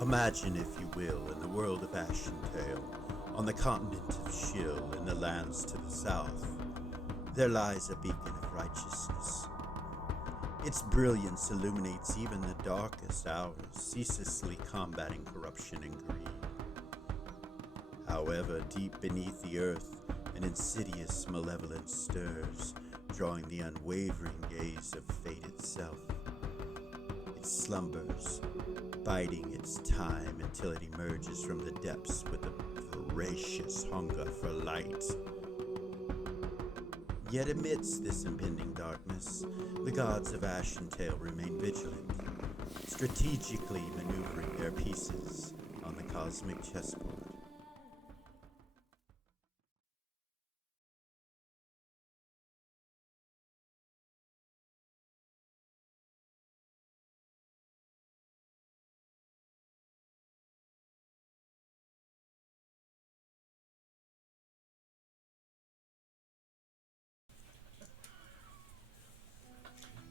Imagine, if you will, in the world of Ashen Tale, on the continent of Shill, in the lands to the south, there lies a beacon of righteousness. Its brilliance illuminates even the darkest hours, ceaselessly combating corruption and greed. However, deep beneath the earth, an insidious malevolence stirs, drawing the unwavering gaze of fate itself. It slumbers, biding its time until it emerges from the depths with a voracious hunger for light. Yet amidst this impending darkness, the gods of Ashen Tale remain vigilant, strategically maneuvering their pieces on the cosmic chessboard.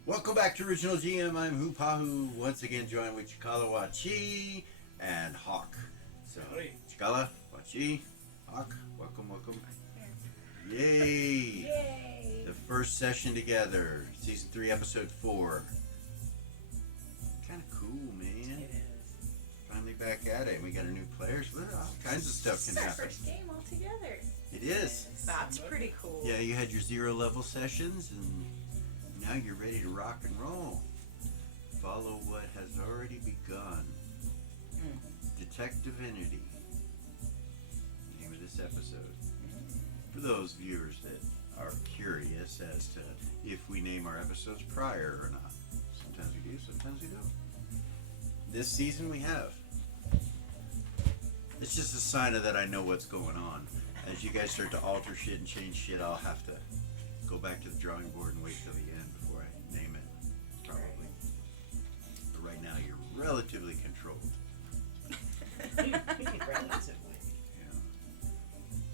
Welcome back to Original GM. I'm Hupahu, once again joined with Cikala Wachi and Hawk. So, Cikala, Wachi, Hawk, welcome. Yay! Yay! The first session together, Season 3, Episode 4. Kind of cool, man. It is. Finally back at it. We got a new player, so all kinds of stuff can It's our happen. first game altogether. It is. That's pretty cool. Yeah, you had your 0 level sessions, and now you're ready to rock and roll. Follow what has already begun. Detect Divinity. Name of this episode. For those viewers that are curious as to if we name our episodes prior or not. Sometimes we do, sometimes we don't. This season we have. It's just a sign of that I know what's going on. As you guys start to alter shit and change shit, I'll have to go back to the drawing board and wait till the end before I name it, probably. But right now, you're relatively controlled. Relatively. Yeah.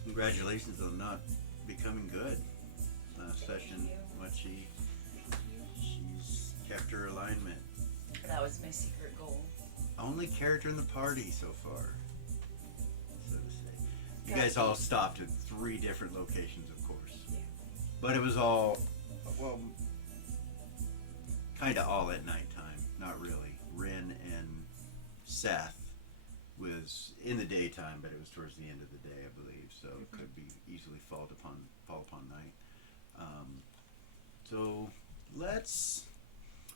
Congratulations on not becoming good. Last session, she's kept her alignment. That was my secret goal. Only character in the party so far, so to say. You guys all stopped at 3 different locations, of course. Yeah. But it was all, well, kind of all at nighttime. Not really. Rin and Seth was in the daytime, but it was towards the end of the day, I believe. So it could be easily fall upon night. So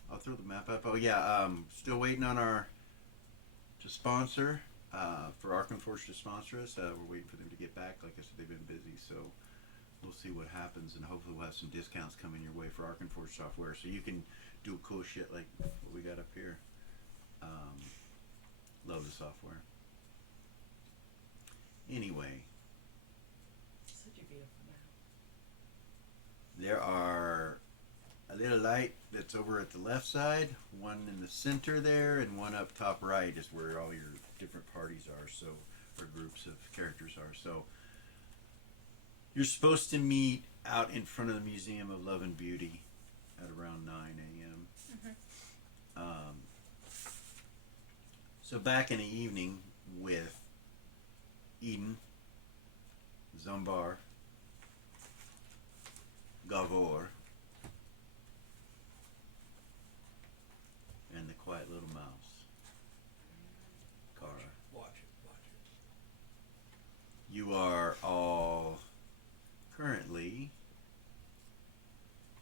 I'll throw the map up. Oh yeah, still waiting on to sponsor, for Arkenforge to sponsor us. We're waiting for them to get back. Like I said, they've been busy, so we'll see what happens, and hopefully we'll have some discounts coming your way for Arkenforge software, so you can do cool shit like what we got up here. Love the software. Anyway, Such a beautiful map. there are a little light that's over at the left side, one in the center there, and one up top right is where all your different parties are, so, or groups of characters are. So you're supposed to meet out in front of the Museum of Love and Beauty at around 9 a.m. So back in the evening with Eden, Zumbar, Gavor, and the quiet little mouse, Kara. Watch it. You are all currently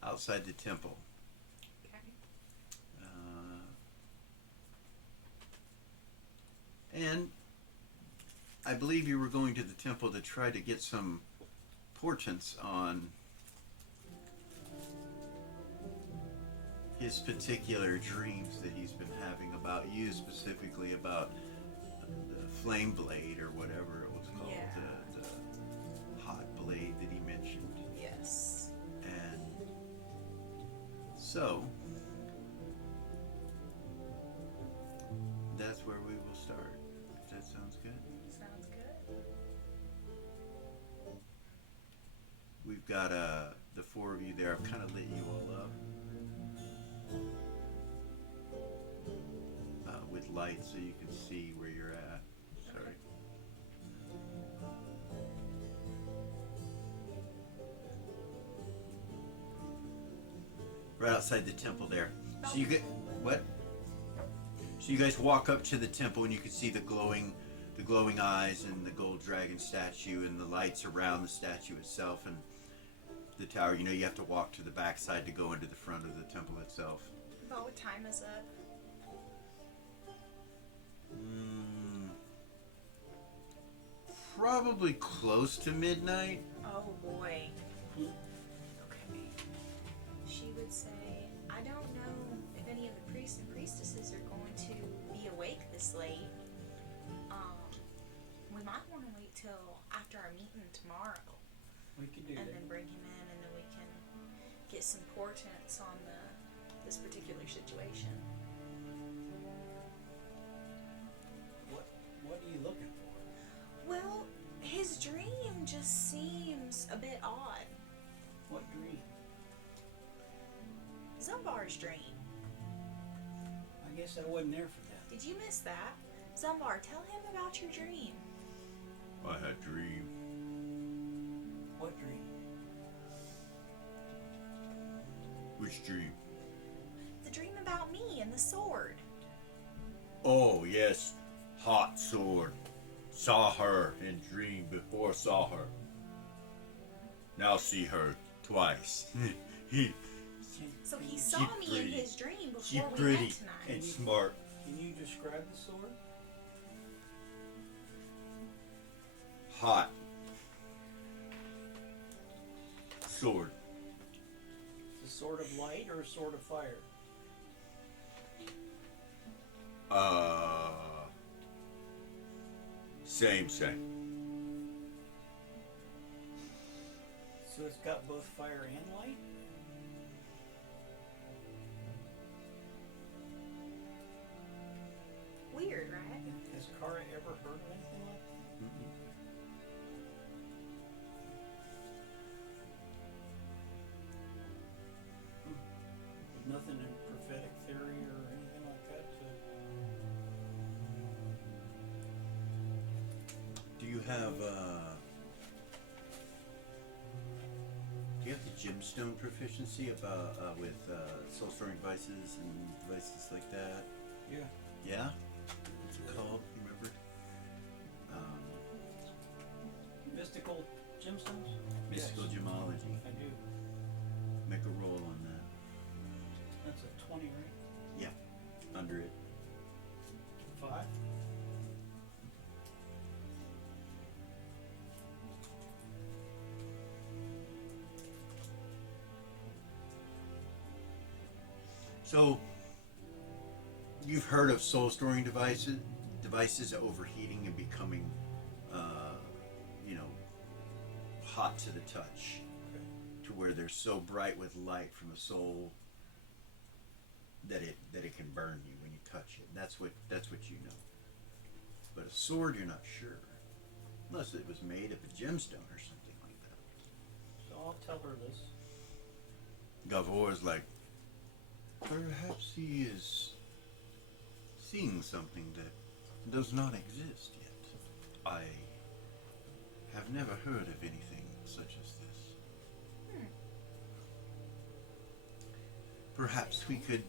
outside the temple. Okay. And I believe you were going to the temple to try to get some portents on his particular dreams that he's been having about you, specifically about the flame blade or whatever it was called, Yeah. the hot blade that he mentioned. Yes. And so that's where we will start, if that sounds good. Sounds good. We've got the 4 of you there. I've kind of lit you all up with light. light so you can see where you're at. Sorry. Right outside the temple there. So you get what? So you guys walk up to the temple and you can see the glowing eyes and the gold dragon statue and the lights around the statue itself and the tower. You know, you have to walk to the backside to go into the front of the temple itself. About what time is it? Probably close to midnight. Oh boy. Okay. She would say, I don't know if any of the priests and priestesses are going to be awake this late. We might want to wait till after our meeting tomorrow. We can do And that. then bring him in, and then we can get some portents on this particular situation. What are you looking for? Well, his dream just seems a bit odd. What dream? Zumbar's dream. I guess I wasn't there for that. Did you miss that? Zumbar, tell him about your dream. I had a dream. What dream? Which dream? The dream about me and the sword. Oh, yes. Hot sword. Saw her in dream before saw her. Now see her twice. So he saw She's me pretty. in his dream She's before we pretty met tonight. and smart. Can you describe the sword? Hot. Sword. Is a sword of light or a sword of fire? Same. So it's got both fire and light? Weird, right? Has Kara ever heard of anything like that? Nothing in prophetic theory or anything like that Do you have the gemstone proficiency about with soul storing devices and devices like that? Yeah. Yeah? What's it called? You remember? Mystical gemstones? Mystical Yes, gemology. I do. Make a roll on that. That's a 20, right? Yeah. Under it. 5? So you've heard of soul storing devices overheating and becoming hot to the touch, Okay. to where they're so bright with light from a soul that it can burn you when you touch it. That's what you know. But a sword, you're not sure, unless it was made of a gemstone or something like that. So I'll tell her this. Gavor's like, perhaps he is seeing something that does not exist yet. I have never heard of anything such as this. Perhaps we could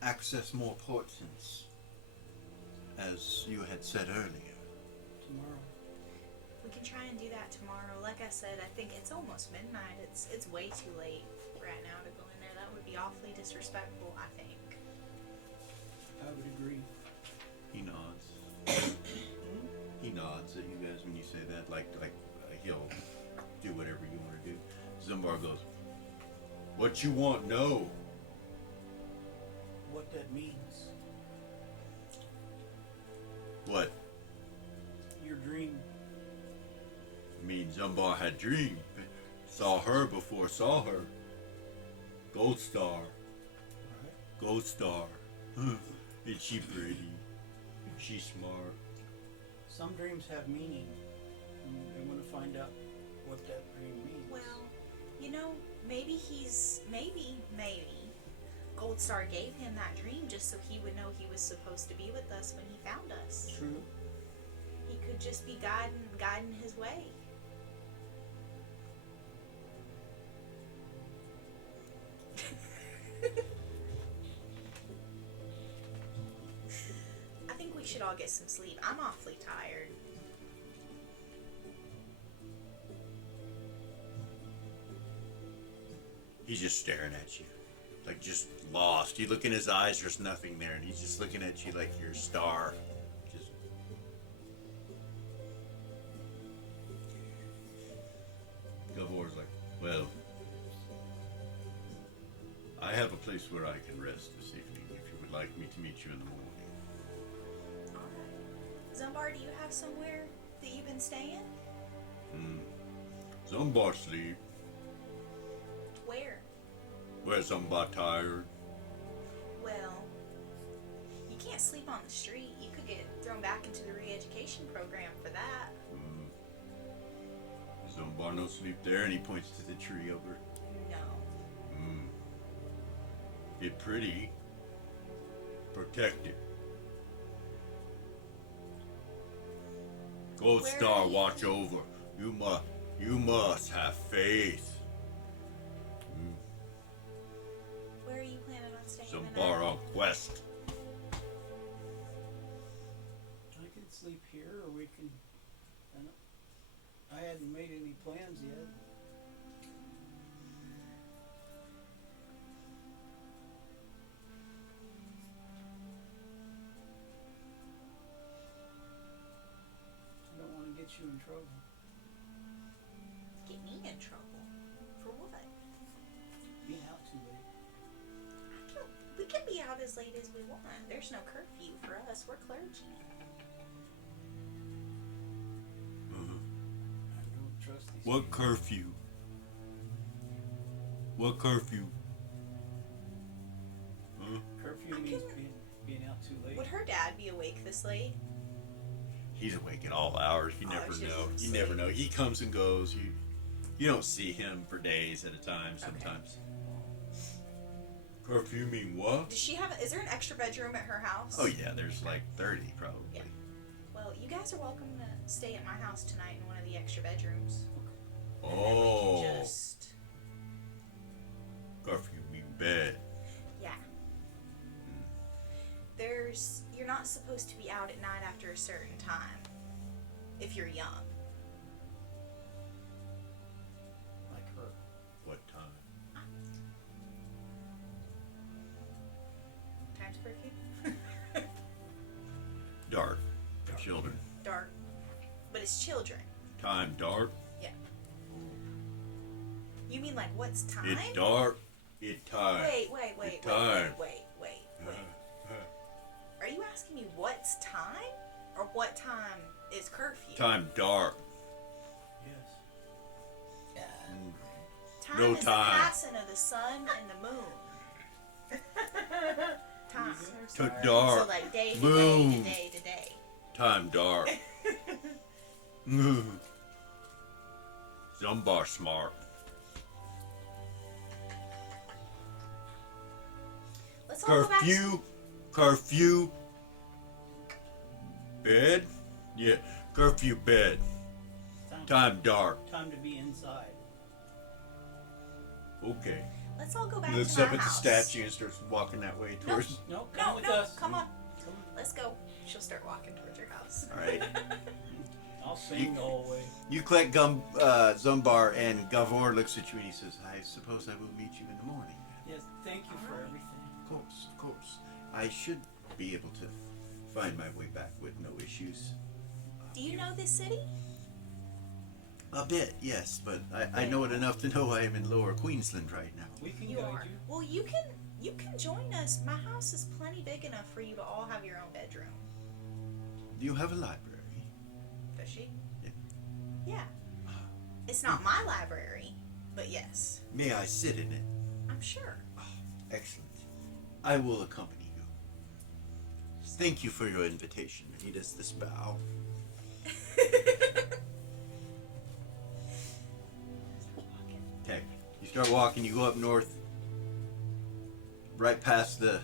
access more portents, as you had said earlier. Tomorrow. We can try and do that tomorrow. Like I said, I think it's almost midnight. It's way too late right now to go in there. That would be awfully disrespectful, I think. I would agree. He nods. He nods at you guys when you say that, like he'll do whatever you want to do. Zumbar goes, "What you want? No." What that means. What? Your dream. Means Zumbar had dreamed. Saw her before saw her. Gold Star. Right? Gold Star. Is she pretty? She's smart. Some dreams have meaning. And I want to find out what that dream means. Well, maybe Gold Star gave him that dream just so he would know he was supposed to be with us when he found us. True. He could just be guiding his way. I think we should all get some sleep. I'm awfully tired. He's just staring at you. Like, just lost. You look in his eyes, there's nothing there, and he's just looking at you like you're a star. Just... Gavor's like, well, I have a place where I can rest this evening if you would like me to meet you in the morning. Alright. Zumbar, do you have somewhere that you've been staying? Zumbar sleep. Where? Where Zumbar tired. Well, you can't sleep on the street. You could get thrown back into the re-education program for that. Zumbar no sleep there, and he points to the tree over. No. Get pretty. Protected. Gold Where Star are you? watch over. You must have faith. Where are you planning on staying the Zumbar night? on quest. I can sleep here, or we can. I hadn't made any plans yet. I don't want to get you in trouble. Get me in trouble? For what? Being out too late. We can be out as late as we want. There's no curfew for us. We're clergy. I don't trust these What people. curfew? What curfew? Curfew I means couldn't- being out too late. Would her dad be awake this late? He's awake at all hours. You Oh, never it's know. just You never sleep. know. He comes and goes. You don't see him for days at a time sometimes. Curfew mean what? Does she have? Is there an extra bedroom at her house? Oh yeah, there's like 30 probably. Yeah. Well, you guys are welcome to stay at my house tonight in one of the extra bedrooms. And then we Oh, can just curfew mean bed. yeah. You're not supposed to be out at night after a certain time if you're young. Like her. What time? Time's curfew. Dark. For children. Dark, but it's children. Time dark. You mean like what's time? It dark. It time. Wait. time. Are you asking me what's time, or what time is curfew? Time dark. Yes. Time No is time. the passing of the sun and the moon. Time. To dark. So like day to Moon. day to day to day. Time dark. Zumbar smart. Let's all go back. Curfew. Bed? Yeah, curfew bed. Time dark. Time to be inside. Okay. Let's all go back Looks to up my at the house. statue and starts walking that way towards. No, come No, with no, us. come on. Come on. Let's go. She'll start walking towards your house. Alright. I'll sing the whole way. You collect Zumbar, and Gavor looks at you and he says, I suppose I will meet you in the morning. Yes, thank you for everything. Of course. I should be able to find my way back with no issues. Do you know this city? A bit, yes, but I know it enough to know I am in Lower Queensland right now. We can You guide are. you. Well, you can join us. My house is plenty big enough for you to all have your own bedroom. Do you have a library? Does she? Yeah. Yeah. It's not my library, but yes, May I sit in it? I'm sure. Excellent. I will accompany you. Thank you for your invitation. He does this bow. Okay. You start walking, you go up north. right past the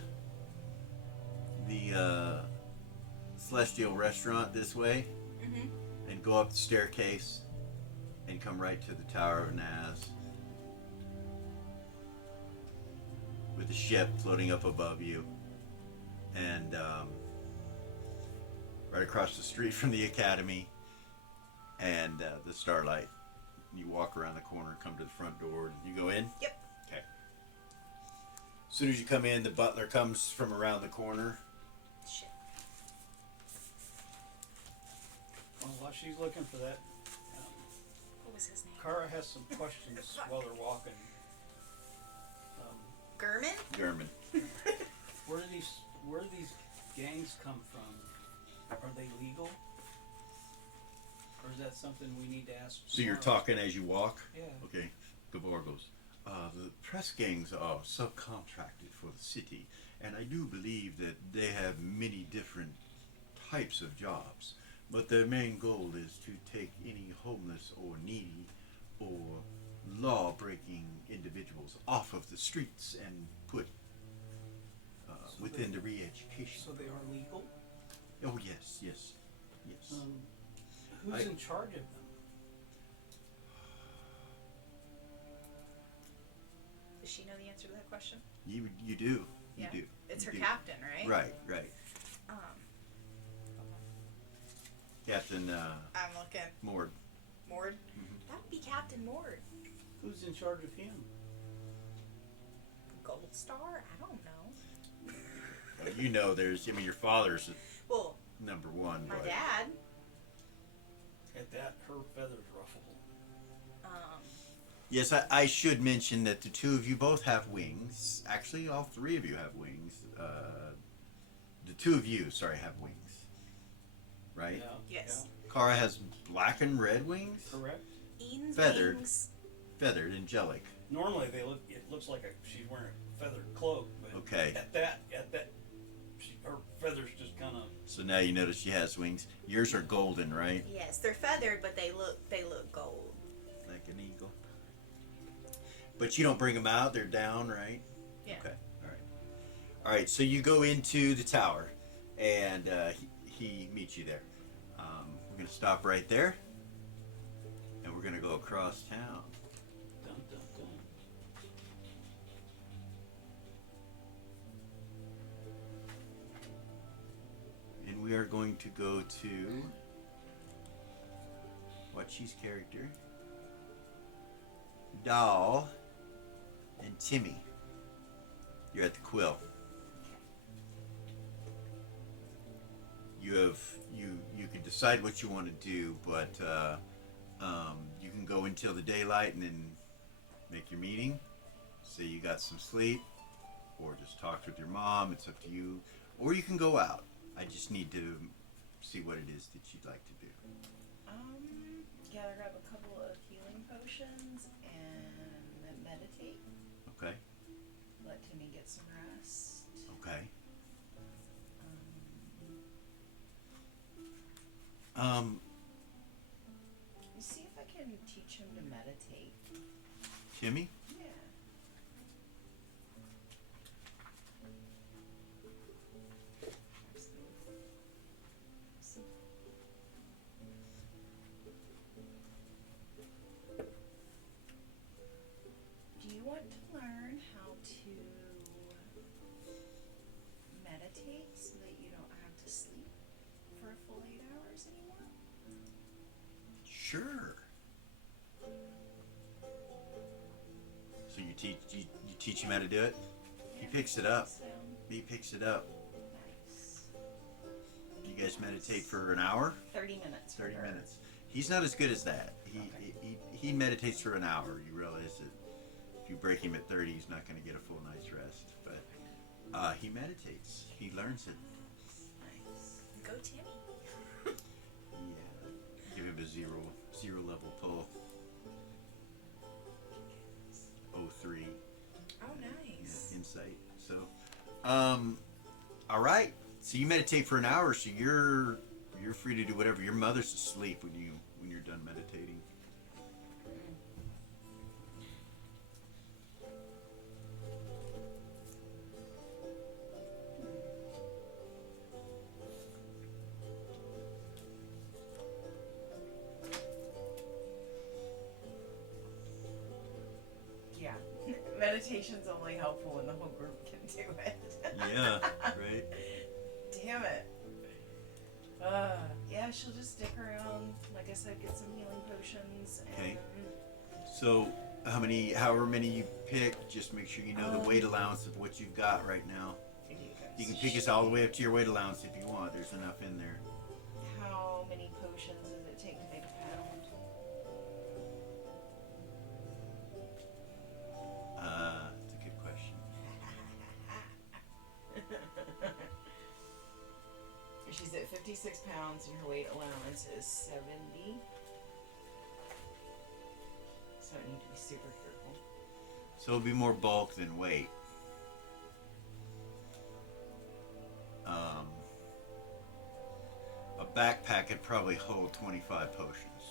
Celestial Restaurant this way, Mm-hmm. and go up the staircase, and come right to the Tower of Naz, with the ship floating up above you, and right across the street from the Academy, and the Starlight. You walk around the corner, come to the front door. You go in? Yep. Okay. As soon as you come in, the butler comes from around the corner. Shit. Well, while she's looking for that, What was his name? Kara has some questions while they're walking. Gurman? German. Where do these gangs come from? Are they legal? Or is that something we need to ask? So you're tomorrow? talking as you walk? Yeah. Okay. Gabor goes, the press gangs are subcontracted for the city, and I do believe that they have many different types of jobs, but their main goal is to take any homeless or needy or law-breaking individuals off of the streets and put So within the re-education. So they are legal? Oh yes, yes, yes. Who's in charge of them? Does she know the answer to that question? You do. Yeah. You do. It's You her do. captain, right? Right, right. Um, Captain I'm looking. Mord. Mord? Mhm. That would be Captain Mord. Who's in charge of him? Gold Star? I don't know. You know, there's. I mean, your father's Well, number one. my but dad. At that, her feathers ruffle. Yes, I should mention that the two of you both have wings. Actually, all three of you have wings. The two of you, sorry, have wings. Right? Yeah. Yes. Kara has black and red wings. Yeah, correct. Eden's Feathered. wings. Feathered, angelic. Normally it looks like she's wearing a feathered cloak, but Okay. at that, her feathers just kind of. So now you notice she has wings. Yours are golden, right? Yes, they're feathered, but they look gold. Like an eagle. But you don't bring them out; they're down, right? Yeah. Okay. All right. All right. So you go into the tower, and he meets you there. We're gonna stop right there, and we're gonna go across town. Dun, dun, dun. And we are going to go to Wachi's character, Doll, and Timmy. You're at the quill. You can decide what you want to do, but you can go until the daylight and then make your meeting. Say you got some sleep, or just talk with your mom. It's up to you. Or you can go out. I just need to see what it is that you'd like to do. Yeah, grab a couple of healing potions and meditate. Okay. Let Timmy get some rest. Okay. See if I can teach him to meditate. Timmy? Yeah. Do you want to learn how to meditate so that you don't have to sleep for a full 8 hours anymore? Sure. So you teach him how to do it? He picks it up. Sound He picks it up. nice. You guys meditate for an hour? 30 minutes. 30 for her. minutes. He's not as good as that. He meditates for an hour. You realize that if you break him at 30, he's not going to get a full night's rest. But he meditates. He learns it. Nice. Go Timmy. Yeah. Give him a zero level pull. 03. Oh, nice. Yeah, insight. So, all right. So you meditate for an hour. So you're free to do whatever. Your mother's asleep when you're done meditating. meditation's only helpful when the whole group can do it. Yeah, right. Damn it. Yeah, she'll just stick around. Like I said, get some healing potions and Okay. So, however many you pick, just make sure you know the weight allowance of what you've got right now. You can pick us all the way up to your weight allowance if you want. There's enough in there. How many potions does it take to make a pound? That's a good question. She's at 56 pounds and her weight allowance is 70. So I need to be super careful. So it'll be more bulk than weight. A backpack could probably hold 25 potions.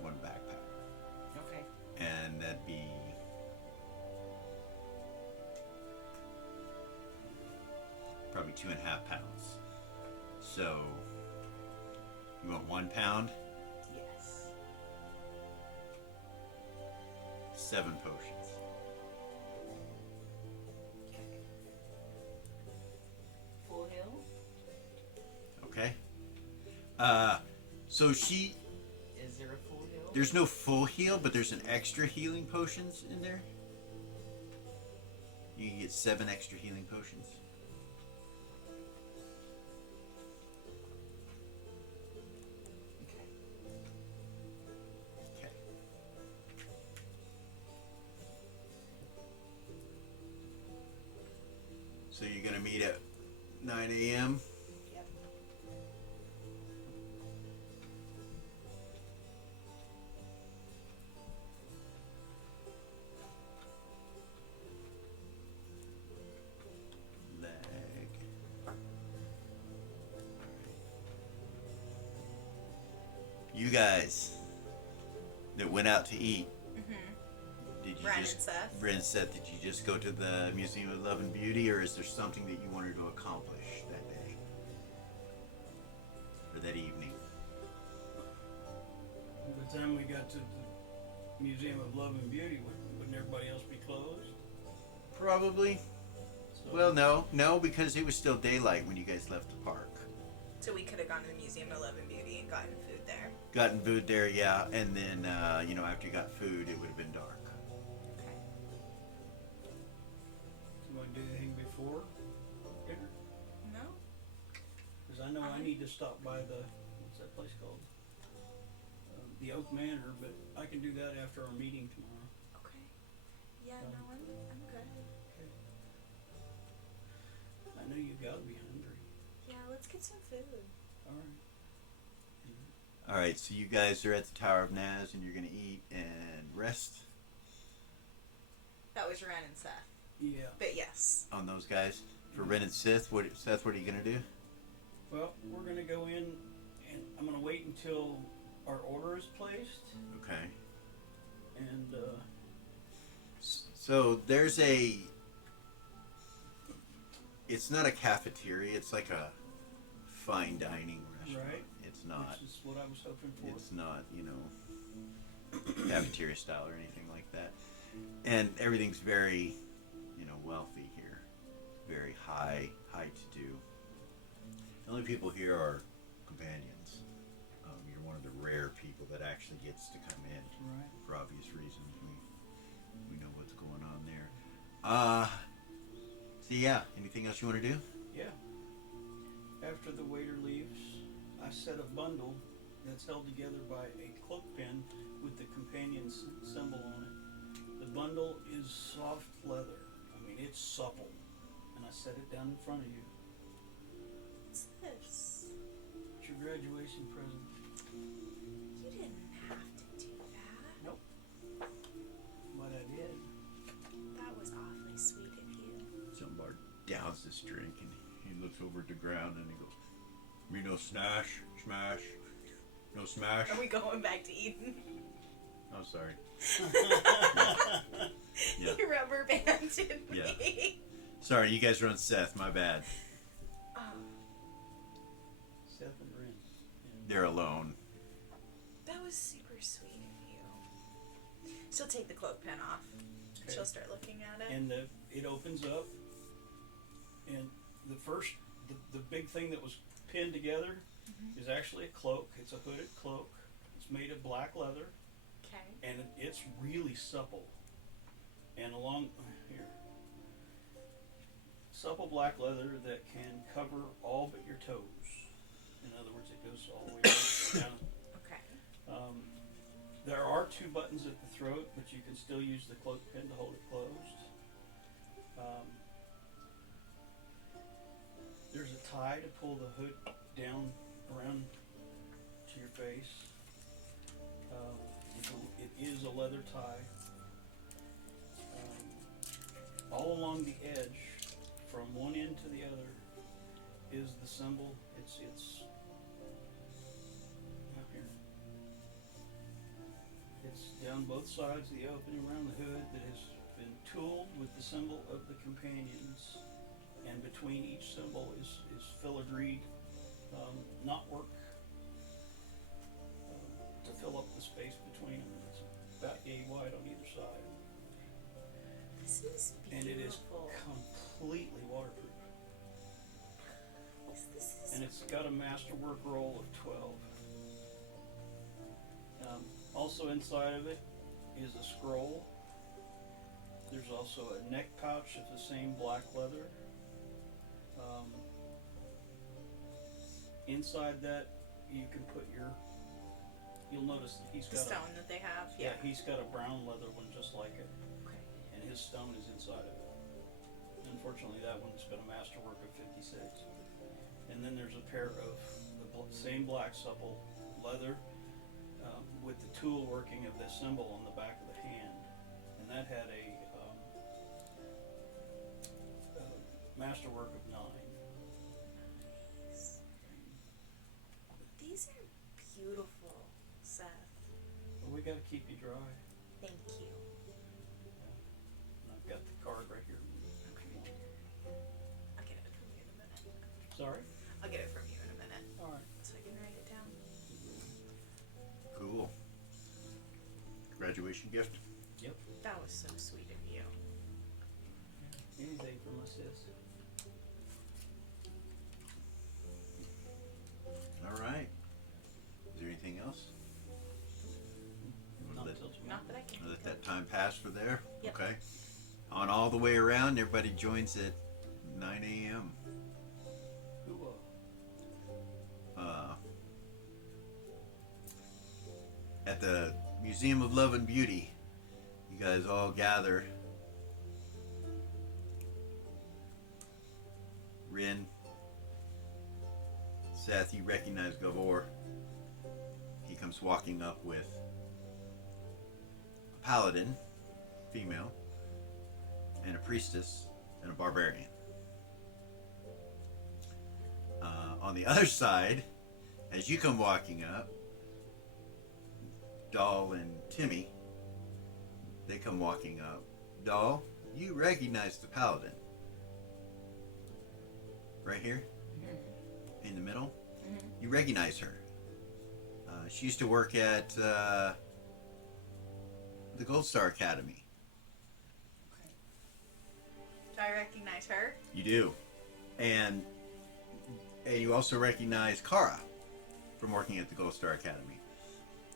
One backpack. Okay. And that'd be probably 2.5 pounds. So you want 1 pound? Yes. 7 potions. Full heal? Okay. So she, Is there a full heal? there's no full heal, but there's an extra healing potions in there. You can get 7 extra healing potions. Okay. Okay. So you're gonna meet at 9 a.m. Yep. Leg. You guys that went out to eat, did you Ren just and Seth. Ren and Seth, did you just go to the Museum of Love and Beauty, or is there something that you wanted to accomplish that day or that evening? By the time we got to the Museum of Love and Beauty, wouldn't everybody else be closed? Probably. So, Well, no, because it was still daylight when you guys left the park. So we could have gone to the Museum of Love and Beauty and gotten food there. Gotten food there, yeah, and then after you got food, it would have been dark. Okay. do you want to do anything before dinner? No? Because I know I need to stop by what's that place called? The Oak Manor, but I can do that after our meeting tomorrow. Okay. Yeah, no, I'm good. I know you gotta be hungry. Yeah, let's get some food. All right. All right, so you guys are at the Tower of Naz, and you're gonna eat and rest That was Ren and Seth. Yeah. But yes. on those guys. For Ren and Seth, what are you gonna do? Well, we're gonna go in, and I'm gonna wait until our order is placed, Okay. and So it's not a cafeteria, it's like a fine dining restaurant. Right. It's not, which is what I was hoping for. it's not, cafeteria style or anything like that. And everything's very, wealthy here. Very high to do. The only people here are companions. You're one of the rare people that actually gets to come in. Right. For obvious reasons. We know what's going on there. So yeah, anything else you want to do? Yeah. After the waiter leaves, I set a bundle that's held together by a cloak pin with the companion's symbol on it. The bundle is soft leather. I mean, it's supple. And I set it down in front of you. What's this? It's your graduation present. You didn't have to do that. Nope. But I did. That was awfully sweet of you. Somebody downs this drink and he looks over at the ground and he goes, "Me no smash, no smash." Are we going back to Eden? Oh, sorry. You rubber banded me. Yeah. Sorry, you guys are on Seth. My bad. Oh, Seth and Ren. They're alone. that was super sweet of you. She'll take the cloak pin off. Okay. She'll start looking at it. And it opens up, and the big thing that was pinned together is actually a cloak. It's a hooded cloak. It's made of black leather, Okay. and it's really supple. And along here, supple black leather that can cover all but your toes. In other words, it goes all the way down. Okay. There are 2 buttons at the throat, but you can still use the cloak pin to hold it closed. There's a tie to pull the hood down around to your face. It is a leather tie. All along the edge, from one end to the other, is the symbol. It's up here. It's down both sides of the opening around the hood that has been tooled with the symbol of the companions. And between each symbol is filigreed knotwork to fill up the space between them. It's about yay wide on either side. This is beautiful. And it is completely waterproof. This is And it's got a masterwork roll of 12. Also inside of it is a scroll. There's also a neck pouch of the same black leather. Inside that, you can put you'll notice that he's The got stone that they have. yeah, he's got a brown leather one just like it, okay. and his stone is inside of it. Unfortunately, that one's got a masterwork of 56. And then there's a pair of the same black supple leather with the tool working of this symbol on the back of the hand, and that had a masterwork of 9. Nice. These are beautiful, Seth. But we got to keep you dry. Thank you. And I've got the card right here. Okay. I'll get it from you in a minute. Sorry? I'll get it from you in a minute. All right. So I can write it down. Cool. Graduation gift. That was so sweet of you. Anything for my sis. All right. Is there anything else? You Not wanna until tomorrow. Not that I can. let that time pass for there? Yep. Okay. On all the way around, everybody joins at 9 a.m. Who, At the Museum of Love and Beauty. You guys all gather. Rin, Seth, you recognize Gavor. He comes walking up with a paladin, female, and a priestess, and a barbarian. On the other side, as you come walking up, Doll and Timmy, they come walking up. Doll, you recognize the paladin. Right here, in the middle. You recognize her. She used to work at the Gold Star Academy. Do I recognize her? You do. And you also recognize Kara from working at the Gold Star Academy.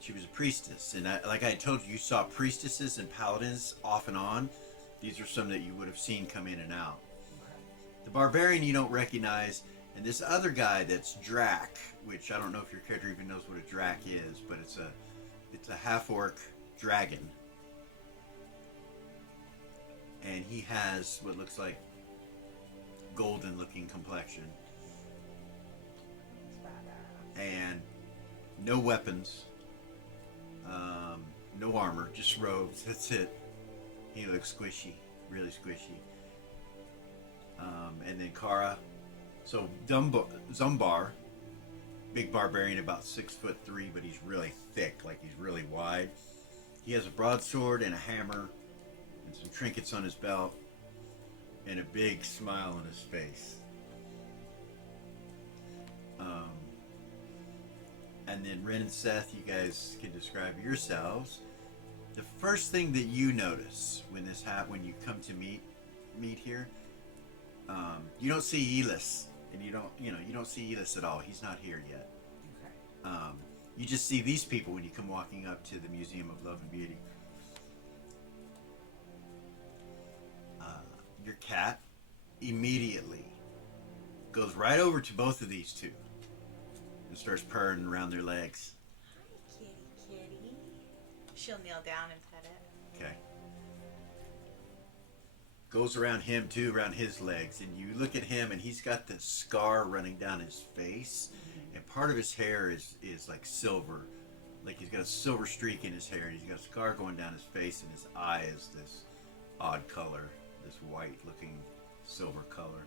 She was a priestess, and like I told you, you saw priestesses and paladins off and on. These are some that you would have seen come in and out. The barbarian you don't recognize, and this other guy that's Drac, which I don't know if your character even knows what a Drac is, but it's a half-orc dragon. And he has what looks like golden-looking complexion. And no weapons. No armor, just robes. That's it. He looks squishy, really squishy. And then Kara. So Zumbar, big barbarian, about 6'3", but he's really thick, like he's really wide. He has a broadsword and a hammer, and some trinkets on his belt, and a big smile on his face. And then Ren and Seth, you guys can describe yourselves. The first thing that you notice when this when you come to meet here, you don't see Elis, and you don't see Elis at all. He's not here yet. Okay. You just see these people when you come walking up to the Museum of Love and Beauty. Your cat immediately goes right over to both of these two and starts purring around their legs. Hi, kitty, kitty. She'll kneel down and pet it. Okay. Goes around him too, around his legs, and you look at him and he's got this scar running down his face, and part of his hair is like silver. Like he's got a silver streak in his hair, and he's got a scar going down his face, and his eye is this odd color, this white looking silver color.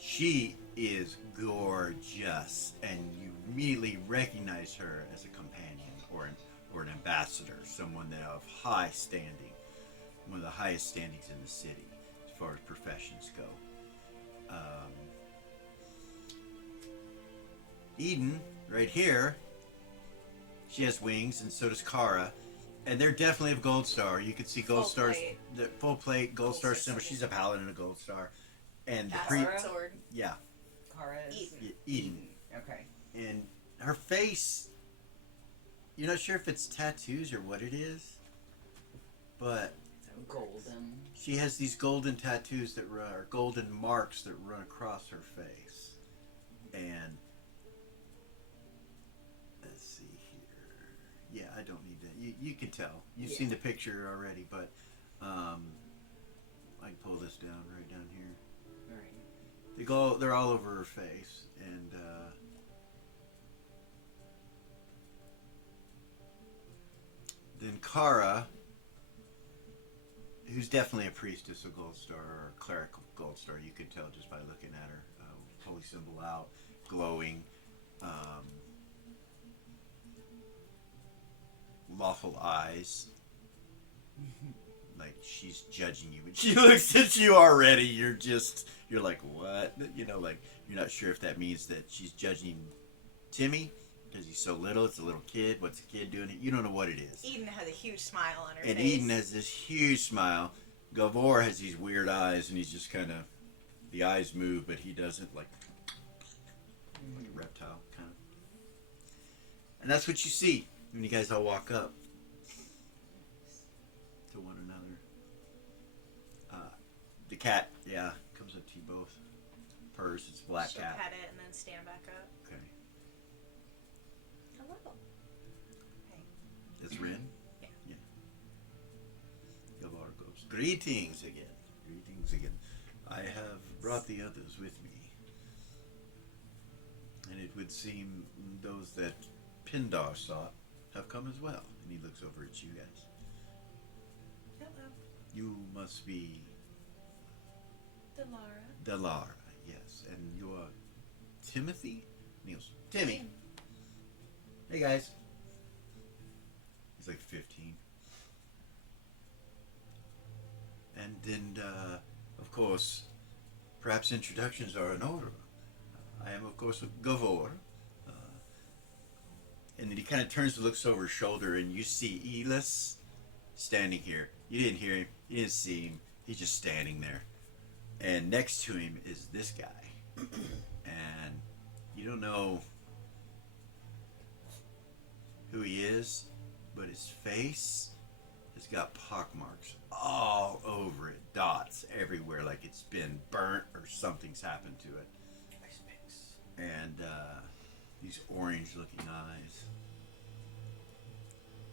She is gorgeous, and you immediately recognize her as a companion or an ambassador, someone that of high standing, one of the highest standings in the city as far as professions go. Eden, right here, she has wings, and so does Kara, and they're definitely of Gold Star. You can see Gold Full Stars, plate. the full plate Gold Star Star symbol. She's a paladin of Gold Star, and the Kara? Sword. yeah, Kara is Eden. Eden, Okay. and her face. You're not sure if it's tattoos or what it is, but So golden. she has these golden tattoos that run, or golden marks that run across her face. And let's see here. Yeah, I don't need to. You can tell. You've seen the picture already, but I can pull this down right down here. Right. They're all over her face, and then Kara, who's definitely a priestess of Gold Star or a cleric of Gold Star. You could tell just by looking at her. Holy symbol out, glowing, lawful eyes. Like she's judging you. When she looks at you already, you're like, what? Like you're not sure if that means that she's judging Timmy because he's so little. It's a little kid. What's a kid doing? You don't know what it is. Eden has a huge smile on her And face. Eden has this huge smile. Gavor has these weird eyes, and he's just kind of, the eyes move, but he doesn't, like a reptile, kind of. And that's what you see when you guys all walk up to one another. The cat, yeah, comes up to you both. Purrs, it's a black She'll cat. pet it and then stand back up. Okay. Hello. Hey. That's Rin? Yeah. Gavor goes, greetings again. Greetings again. I have brought the others with me. And it would seem those that Pindar sought have come as well. And he looks over at you guys. Hello. You must be Delara. Delara, yes. And you're Timothy? And he goes, Timmy. Hey guys. He's like 15. And then, of course, perhaps introductions are in order. I am, of course, Gavor. And then he kind of turns and looks over his shoulder, and you see Elis standing here. You didn't hear him. You didn't see him. He's just standing there. And next to him is this guy. And you don't know who he is, but his face has got pockmarks all over it. Dots everywhere, like it's been burnt or something's happened to it. And these orange looking eyes.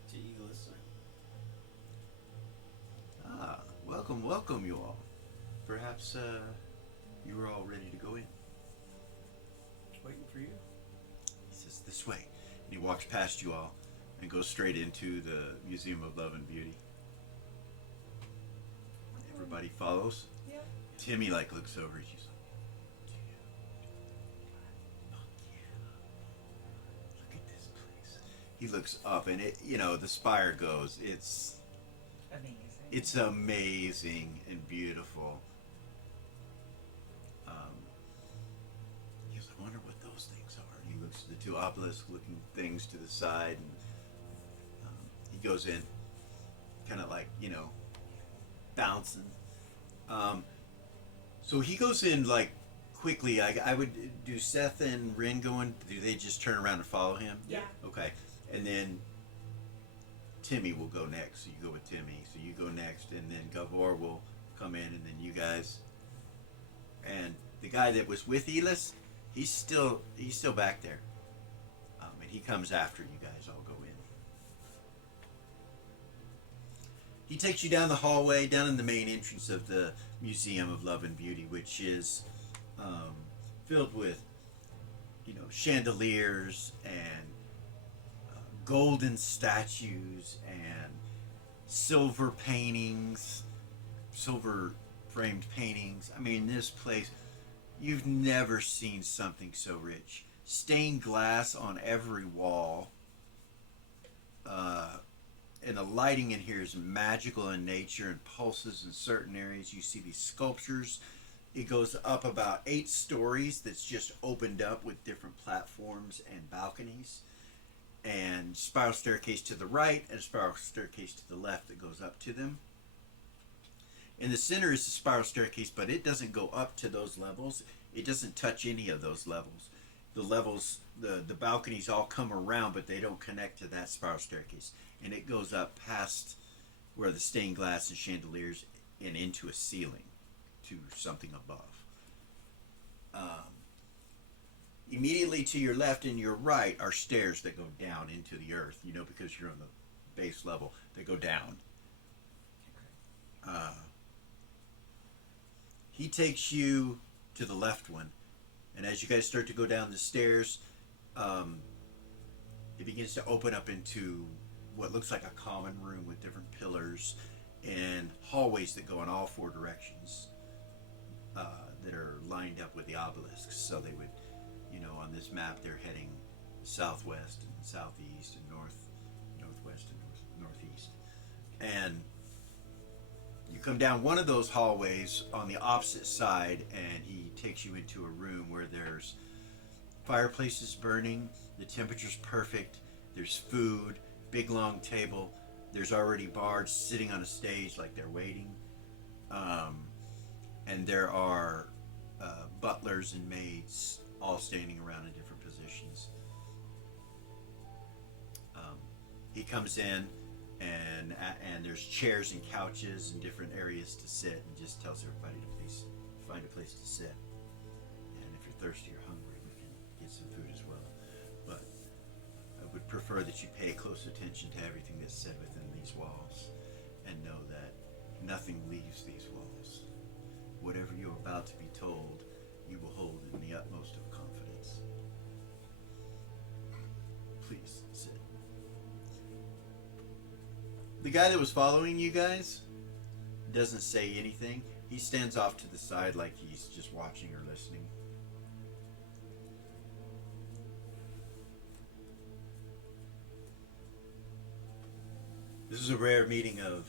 To Elis. Ah, welcome you all. Perhaps you were all ready to go in. Waiting for you. He says, this way. And he walks past you all and goes straight into the Museum of Love and Beauty. Everybody follows. Yeah. Timmy looks over at you. Look at this place. He looks up and the spire goes. Amazing. It's amazing and beautiful. He goes, I wonder what those things are. And he looks at the two obelisk looking things to the side, and he goes in, kind of like, you know, bouncing. So he goes in like quickly. I would do Seth and Rin going. Do they just turn around and follow him? Yeah. Okay, and then Timmy will go next. So you go with Timmy. So you go next, and then Gavor will come in, and then you guys. And the guy that was with Elis, he's still back there, and he comes after you guys all go in. He takes you down the hallway, down in the main entrance of the Museum of Love and Beauty, which is filled with, you know, chandeliers and golden statues and silver paintings, silver framed paintings. I mean, this place, you've never seen something so rich. Stained glass on every wall. And the lighting in here is magical in nature and pulses in certain areas. You see these sculptures. It goes up about 8 stories that's just opened up with different platforms and balconies. And spiral staircase to the right and a spiral staircase to the left that goes up to them. In the center is the spiral staircase, but it doesn't go up to those levels. It doesn't touch any of those levels. The levels, the balconies all come around, but they don't connect to that spiral staircase. And it goes up past where the stained glass and chandeliers and into a ceiling to something above. Immediately to your left and your right are stairs that go down into the earth, you know, because you're on the base level. They go down. He takes you to the left one, and as you guys start to go down the stairs, it begins to open up into what looks like a common room with different pillars and hallways that go in all 4 directions that are lined up with the obelisks. So they would, you know, on this map they're heading southwest and southeast and northwest and northeast. And you come down one of those hallways on the opposite side, and he takes you into a room where there's fireplaces burning, the temperature's perfect, there's food, big long table, there's already bards sitting on a stage like they're waiting, and there are butlers and maids all standing around in different positions. He comes in, and there's chairs and couches and different areas to sit, and just tells everybody to please find a place to sit. And if you're thirsty or hungry, we can get some food as well. But I would prefer that you pay close attention to everything that's said within these walls, and know that nothing leaves these walls. Whatever you're about to be told, you will hold in the utmost of confidence. Please sit. The guy that was following you guys doesn't say anything. He stands off to the side like he's just watching or listening. This is a rare meeting of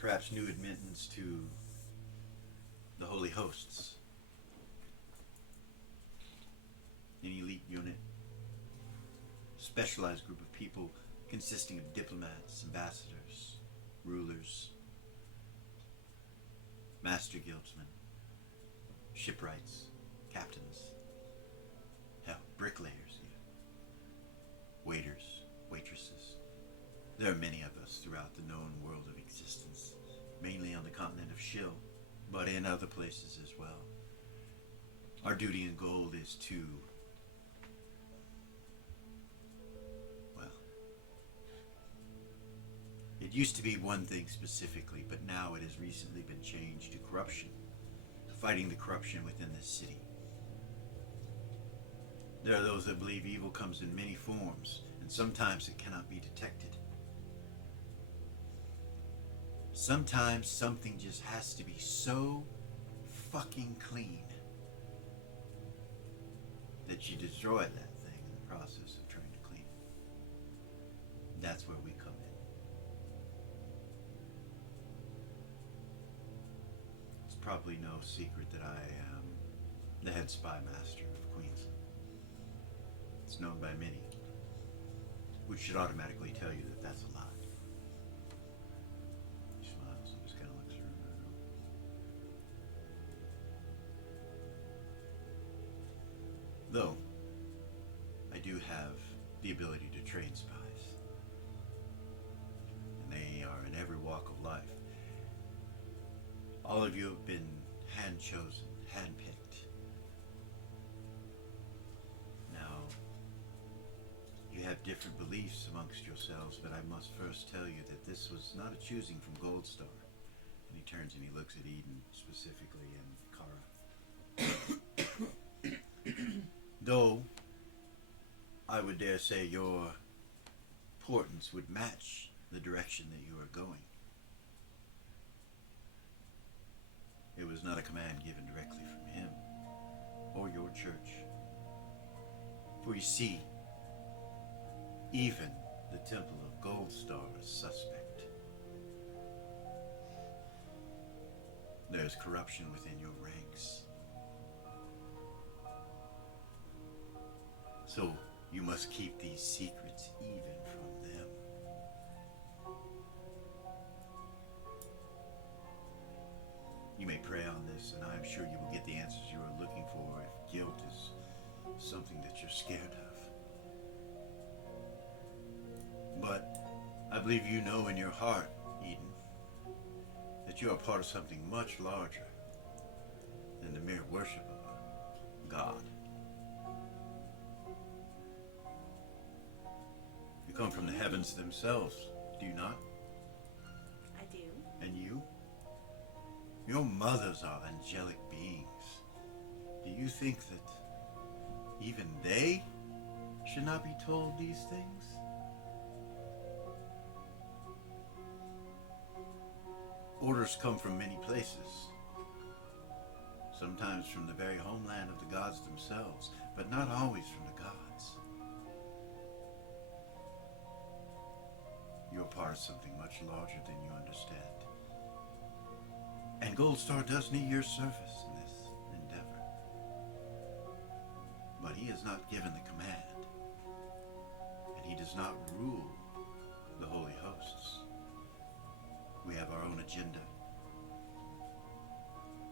perhaps new admittance to the Holy Hosts. An elite unit, specialized group of people consisting of diplomats, ambassadors, rulers, master guildsmen, shipwrights, captains, hell, bricklayers even, waiters, waitresses. There are many of us throughout the known world of existence, mainly on the continent of Shill, but in other places as well. Our duty in gold is to, well, it used to be one thing specifically, but now it has recently been changed to corruption, fighting the corruption within this city. There are those that believe evil comes in many forms, and sometimes it cannot be detected. Sometimes something just has to be so fucking clean that you destroy that thing in the process of trying to clean it. That's where we come in. It's probably no secret that I am the head spy master of Queensland. It's known by many. which should automatically tell you that that's a lie. He smiles and just kind of looks around. Though, I do have the ability to train spies. And they are in every walk of life. All of you have been hand-chosen, hand-picked. Now, you have different beliefs amongst yourselves, but I must first tell you that this was not a choosing from Gold Star. And he turns and he looks at Eden specifically and Kara. Though, I would dare say your portents would match the direction that you are going. It was not a command given directly from him or your church. For you see, even the Temple of Gold Star is suspect. There's corruption within your ranks. So you must keep these secrets even from them. You may pray on this, and I'm sure you will get the answers you are looking for if guilt is something that you're scared of. But I believe you know in your heart, Eden, that you are part of something much larger than the mere worship of a god. You come from the heavens themselves, do you not? I do. And you? Your mothers are angelic beings. Do you think that even they should not be told these things? Orders come from many places. Sometimes from the very homeland of the gods themselves, but not always from the gods. You're part of something much larger than you understand. And Gold Star does need your service in this endeavor. But he is not given the command. And he does not rule the holy hosts. We have our own agenda.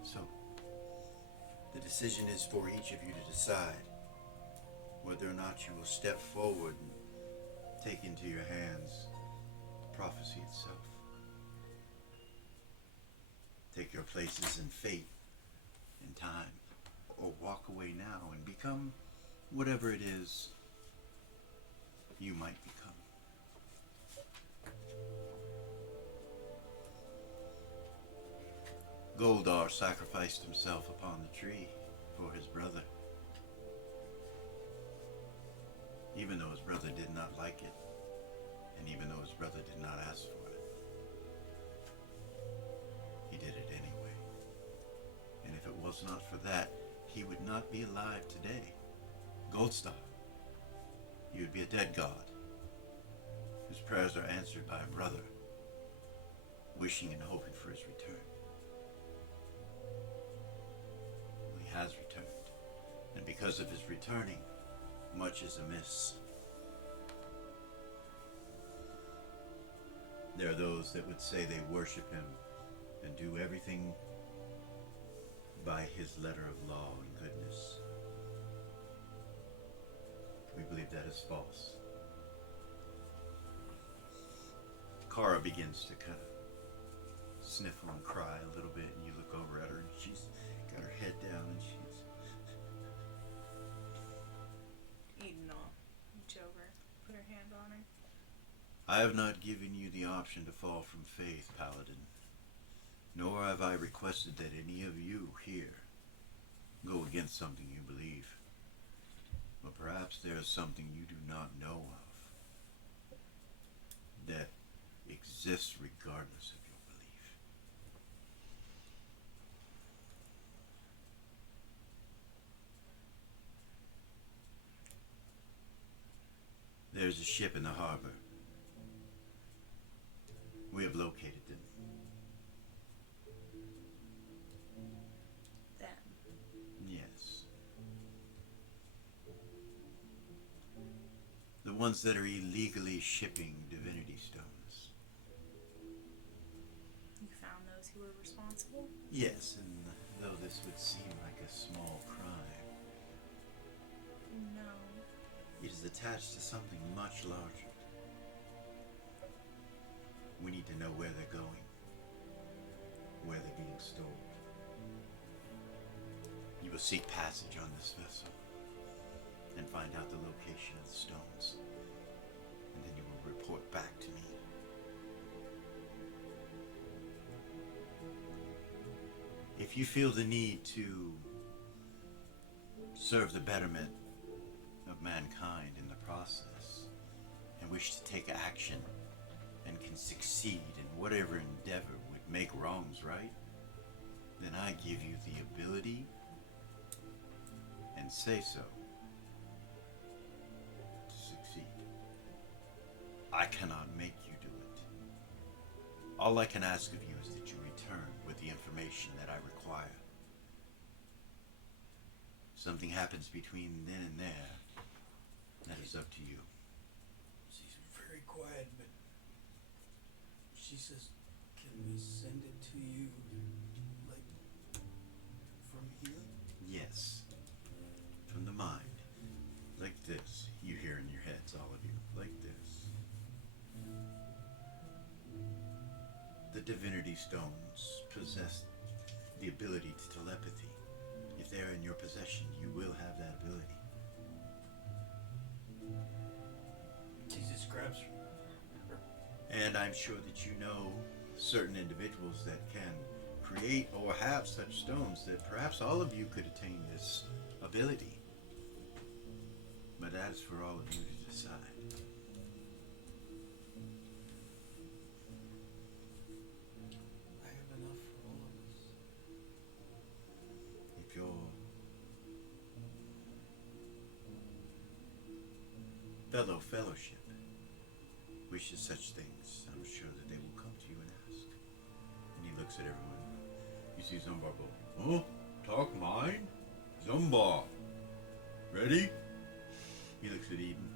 So, the decision is for each of you to decide whether or not you will step forward and take into your hands prophecy itself. Take your places in fate, in time, or walk away now and become whatever it is you might become. Goldar sacrificed himself upon the tree for his brother. Even though his brother did not like it, and even though his brother did not ask for it, he did it anyway. And if it was not for that, he would not be alive today. Goldstar, he would be a dead god, whose prayers are answered by a brother, wishing and hoping for his return. Well, he has returned, and because of his returning, much is amiss. There are those that would say they worship him and do everything by his letter of law and goodness. We believe that is false. Kara begins to kind of sniffle and cry a little bit, and you look over at her and she's got her head down and she's... Eden will reach over, put her hand on her. I have not given you the option to fall from faith, Paladin. Nor have I requested that any of you here go against something you believe. But perhaps there is something you do not know of that exists regardless of your belief. There's a ship in the harbor. We have located them. Them. Yes. The one ones that are illegally shipping divinity stones. You found those who were responsible? Yes, and though this would seem like a small crime, No. it is attached to something much larger. We need to know where they're going, where they're being stored. You will seek passage on this vessel and find out the location of the stones, and then you will report back to me. If you feel the need to serve the betterment of mankind in the process, and wish to take action and can succeed in whatever endeavor would make wrongs right, then I give you the ability and say so to succeed. I cannot make you do it. All I can ask of you is that you return with the information that I require. Something happens between then and there, that is up to you. She's very quiet, but she says, can we send it to you, like, from here? Yes. From the mind. Like this. You hear in your heads, all of you. Like this. The divinity stones possess the ability to telepathy. If they're in your possession, you will have that ability. She just grabs her. And I'm sure that you know certain individuals that can create or have such stones that perhaps all of you could attain this ability. But that is for all of you to decide. I have enough for all of us. If your fellow fellowship wishes such things, I'm sure that they will come to you and ask. And he looks at everyone. You see Zumbar go, oh, talk mine? Zumbar. Ready? He looks at Eden.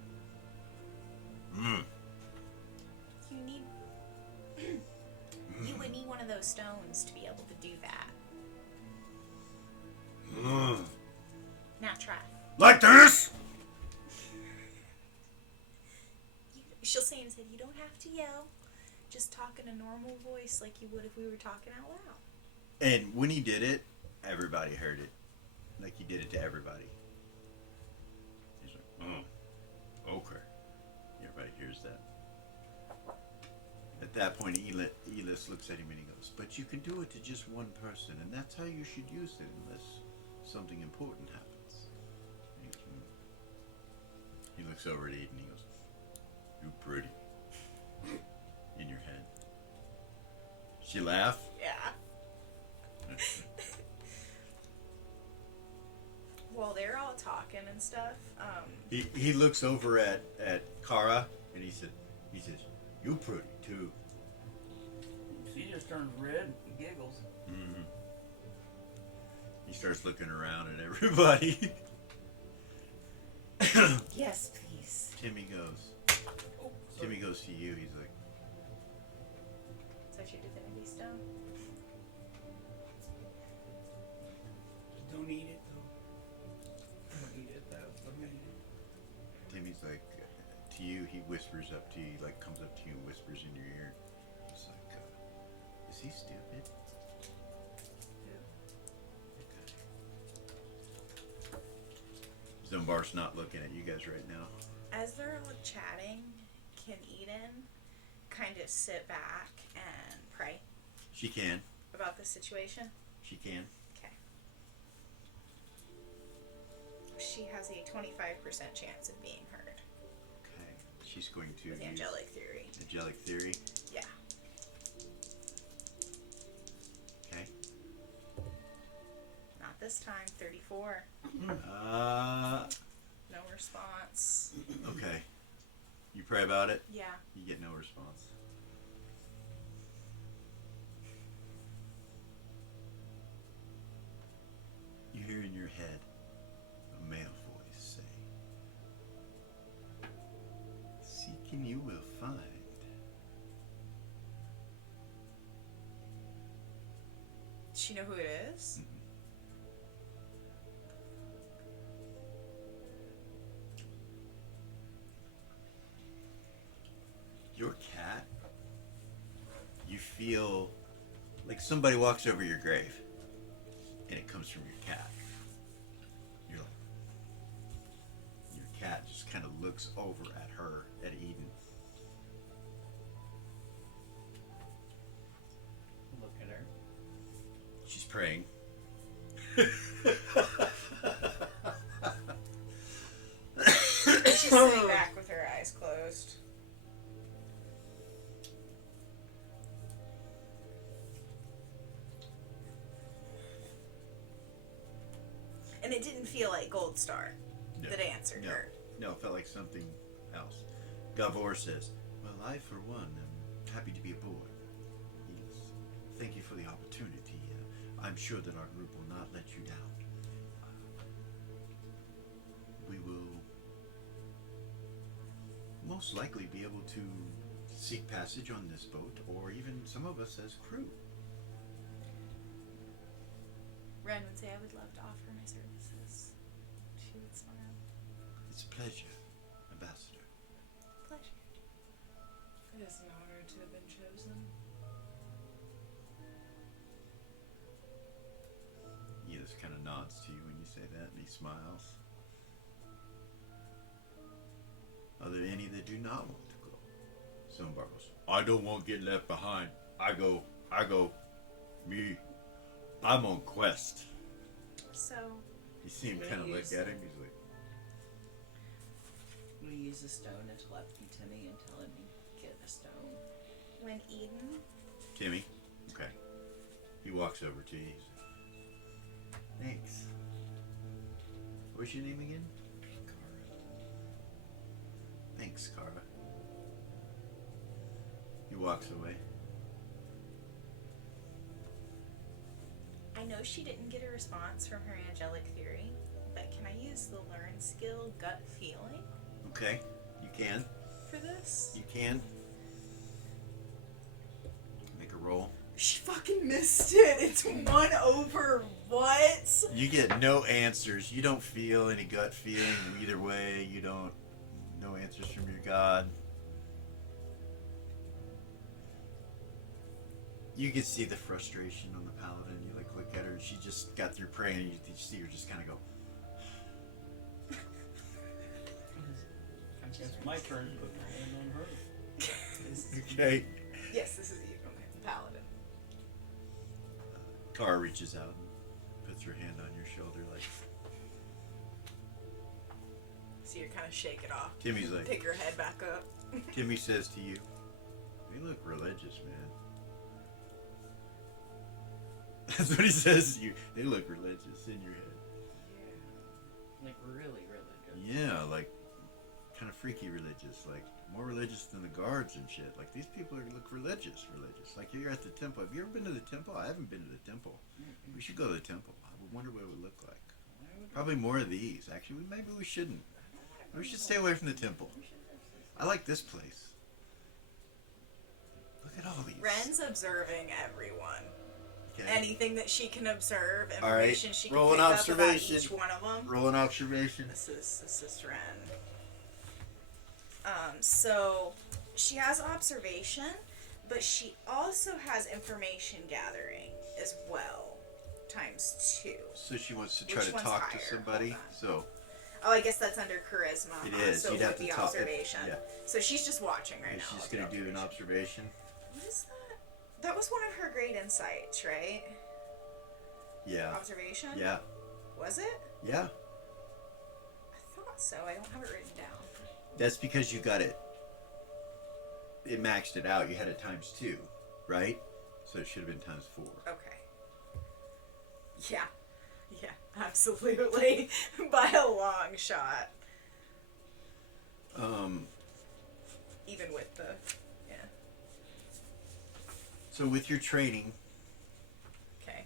You need. You would need one of those stones to be able to do that. Now try. Like this? She'll say and said, you don't have to yell. Just talk in a normal voice like you would if we were talking out loud. And when he did it, everybody heard it. Like he did it to everybody. He's like, oh, okay. Everybody hears that. At that point, Elis looks at him and he goes, but you can do it to just one person, and that's how you should use it unless something important happens. And he looks over at Eden and he goes, you pretty. In your head. She laugh? Yeah. While they're all talking and stuff, He looks over at Kara and he says, you pretty too. She just turns red and giggles. Mm-hmm. He starts looking around at everybody. Yes, please. Timmy goes to you. He's like, is that your divinity stone? Don't eat it, though. Don't eat it, though. Don't eat it. Timmy's like, to you, he whispers up to you, like comes up to you and whispers in your ear. He's like, is he stupid? Yeah. Okay. Zumbar's not looking at you guys right now. As they're all chatting, can Eden kind of sit back and pray She can. about the situation? She can. Okay. She has a 25% chance of being heard Okay. She's going to with use angelic theory. angelic theory. Yeah. Okay. Not this time. 34. No response. Okay. You pray about it? Yeah. You get no response. You hear in your head a male voice say, Does she know who it is? Your cat, you feel like somebody walks over your grave and it comes from your cat. You're like, your cat just kind of looks over at her, at Eden. Look at her. She's praying. She's sitting back with her eyes closed. And it didn't feel like Gold Star that answered her. No, it felt like something else. Gavor says, well, I, for one, am happy to be aboard. Yes. Thank you for the opportunity. I'm sure that our group will not let you down. We will most likely be able to seek passage on this boat, or even some of us as crew. Ren would say, I would love to offer my services. She would smile. It's a pleasure, Ambassador. Pleasure. It is an honor to have been chosen. He just kind of nods to you when you say that, and he smiles. Are there any that do not want to go? Somebody goes, I don't want to get left behind. I go, me. I'm on quest. So, You see him kind of look at him, he's like, I'm gonna use a stone to telepathy Timmy and tell him to get a stone. when Eden... Timmy? Okay. He walks over to you. He's like, thanks. What's your name again? Thanks, Kara. He walks away. I know she didn't get a response from her angelic theory, but can I use the learn skill gut feeling Okay, you can. for this? You can. Make a roll. She fucking missed it. It's 1 over what? You get no answers. You don't feel any gut feeling either way. You don't. No answers from your god. You can see the frustration on the paladin. You like look at her, and she just got through praying. And you see her just kind of go. It's my turn to put my hand on her. Okay. Yes, this is you. Okay, paladin. Kara reaches out and puts her hand on your shoulder, like. So you kind of shake it off. Timmy's like. Pick your head back up. Timmy says to you, "They look religious, man." That's what he says to you. They look religious in your head. Like really religious. Yeah, like kind of freaky religious, like more religious than the guards and shit. Like these people look religious. Like you're at the temple. Have you ever been to the temple? I haven't been to the temple. We should go to the temple. I would wonder what it would look like. Probably more of these. Actually, maybe we shouldn't. We should stay away from the temple. I like this place. Look at all these. Ren's observing everyone. Okay. Anything that she can observe, All right. information she can Roll pick an up observation. about each one of them. Roll an observation. This is Ren. So she has observation, but she also has information gathering as well, ×2. So she wants to try Which to one's talk higher? to somebody. Hold on. So Oh, I guess that's under charisma. it huh? is. So You'd it have would to be talk. observation. Yeah. So she's just watching right now. She's with gonna the do an observation. What is that? That was one of her great insights, right? Yeah. Observation? Yeah. Was it? Yeah. I thought so. I don't have it written down. That's because you got it. It maxed it out. You had it ×2, right? So it should have been ×4. Okay. Yeah. Yeah, absolutely. By a long shot. Even with the, yeah. So with your training, Okay.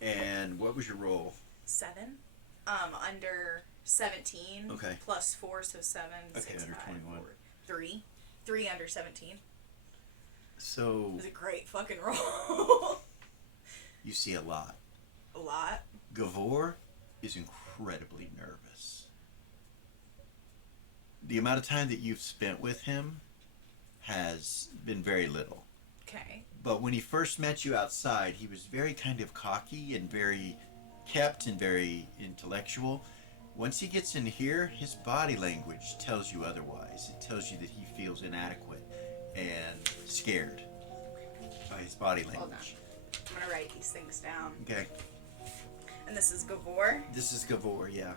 and what was your roll? 7. Under 17. Okay. Plus 4, so 7. Okay, 6, under 5, 21. 4, 3. 3 under 17. So It was a great fucking roll. You see a lot. A lot. Gavor is incredibly nervous. The amount of time that you've spent with him has been very little. Okay. But when he first met you outside, he was very kind of cocky and very kept and very intellectual. Once he gets in here, his body language tells you otherwise. It tells you that he feels inadequate and scared by his body Hold on. language. I'm gonna write these things down. Okay. And this is Gavor. This is Gavor, yeah.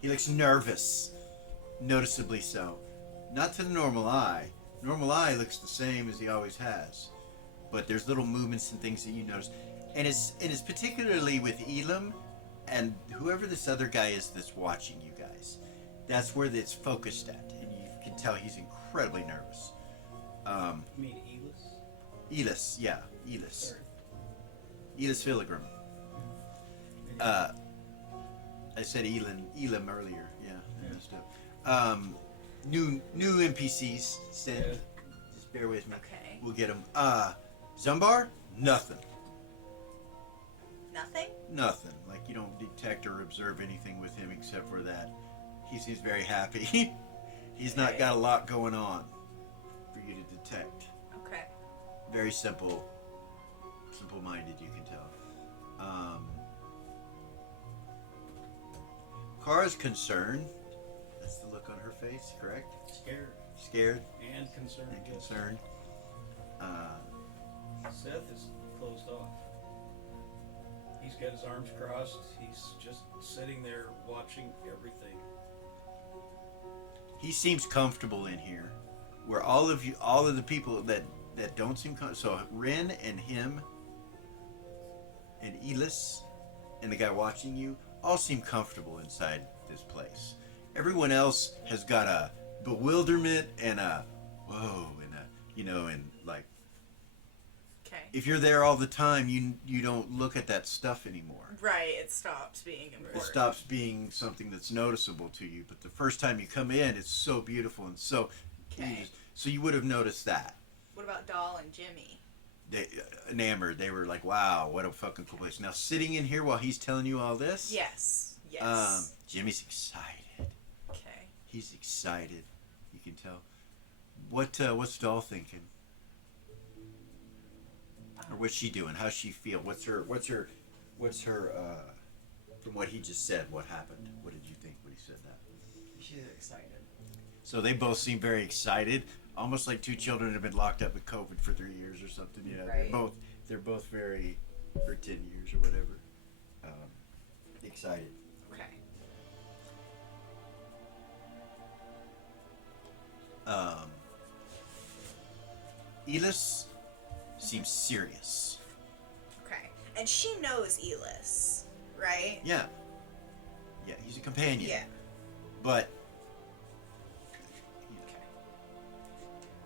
He looks nervous. Noticeably so. Not to the normal eye. Normal eye looks the same as he always has. But there's little movements and things that you notice. And it's particularly with Elam and whoever this other guy is that's watching you guys. That's where it's focused at. And you can tell he's incredibly nervous. You mean Elis? Elis, yeah. Elis. Sorry. Elis Filigram. I said Elam earlier. Yeah, I messed up. New NPCs said. Yeah. Just bear with me. Okay. We'll get them. Zumbar? Nothing. Nothing? Nothing. Like you don't detect or observe anything with him except for that he seems very happy. He's not got a lot going on for you to detect. Okay. Very simple. Simple-minded, you can tell. Kara's concerned. That's the look on her face, correct? Scared Scared and concerned. and concerned. Seth is closed off. He's got his arms crossed. He's just sitting there watching everything. He seems comfortable in here. Where all of the people that don't seem comfortable. So Rin and him and Elis and the guy watching you all seem comfortable inside this place. Everyone else has got a bewilderment and a whoa and and like Okay. if you're there all the time, you don't look at that stuff anymore. Right, it stops being important. It stops being something that's noticeable to you. But the first time you come in, it's so beautiful and so. Okay. So you would have noticed that. What about Doll and Jimmy? They enamored. They were like, "Wow, what a fucking cool place." Now sitting in here while he's telling you all this. Yes. Yes. Jimmy's excited. Okay. He's excited. You can tell. What's Doll thinking? Or what's she doing? How's she feel? What's her from what he just said, what happened? What did you think when he said that? She's excited. So they both seem very excited, almost like two children have been locked up with COVID for 3 years or something. You know, Right. they're both very, or 10 years or whatever, excited. Okay. Elis seems serious. Okay. And she knows Elis, right? Yeah. Yeah, he's a companion. Yeah. But Okay.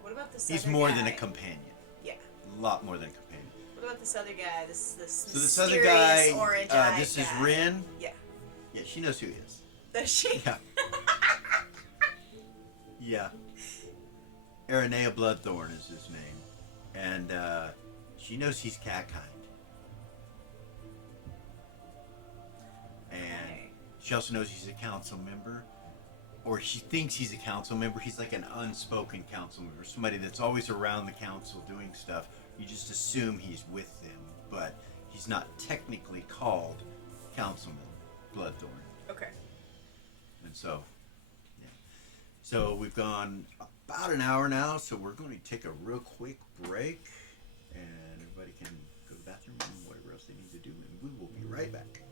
What about this he's other more guy? than a companion. Yeah. A lot more than a companion. What about this other guy? This So this other mysterious guy, orange-eyed this is guy? Rin. Yeah. Yeah, she knows who he is. Does she? Yeah. Yeah. Aranea Bloodthorn is his name. And she knows he's cat kind. And Okay. she also knows he's a council member. Or she thinks he's a council member. He's like an unspoken council member. Somebody that's always around the council doing stuff. You just assume he's with them. But he's not technically called Councilman Bloodthorn. Okay. And so, yeah. So we've gone about an hour now, so we're going to take a real quick break, and everybody can go to the bathroom and whatever else they need to do, and we will be right back.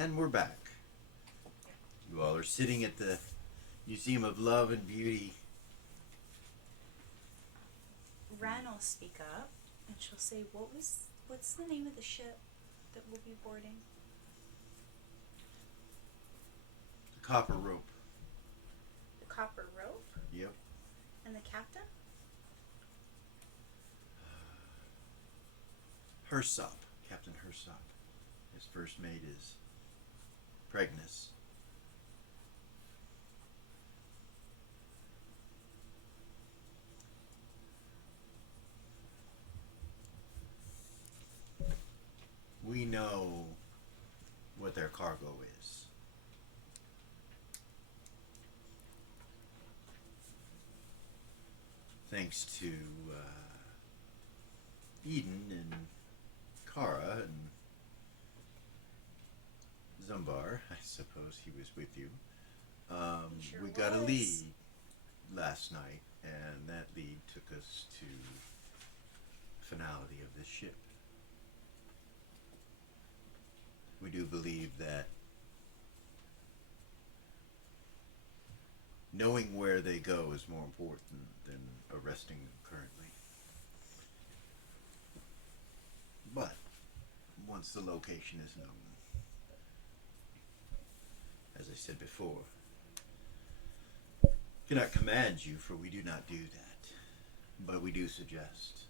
And we're back. You all are sitting at the Museum of Love and Beauty. Ren will speak up, and she'll say, what's the name of the ship that we'll be boarding? The Copper Rope. The Copper Rope? Yep. And the captain? Hersop. Captain Hersop. His first mate is Pregnus. We know what their cargo is. Thanks to Eden and Kara and Zumbar, I suppose he was with you. He sure We got a was. lead last night, and that lead took us to finality of the ship. We do believe that knowing where they go is more important than arresting them currently. But once the location is known, as I said before, cannot command you, for we do not do that. But we do suggest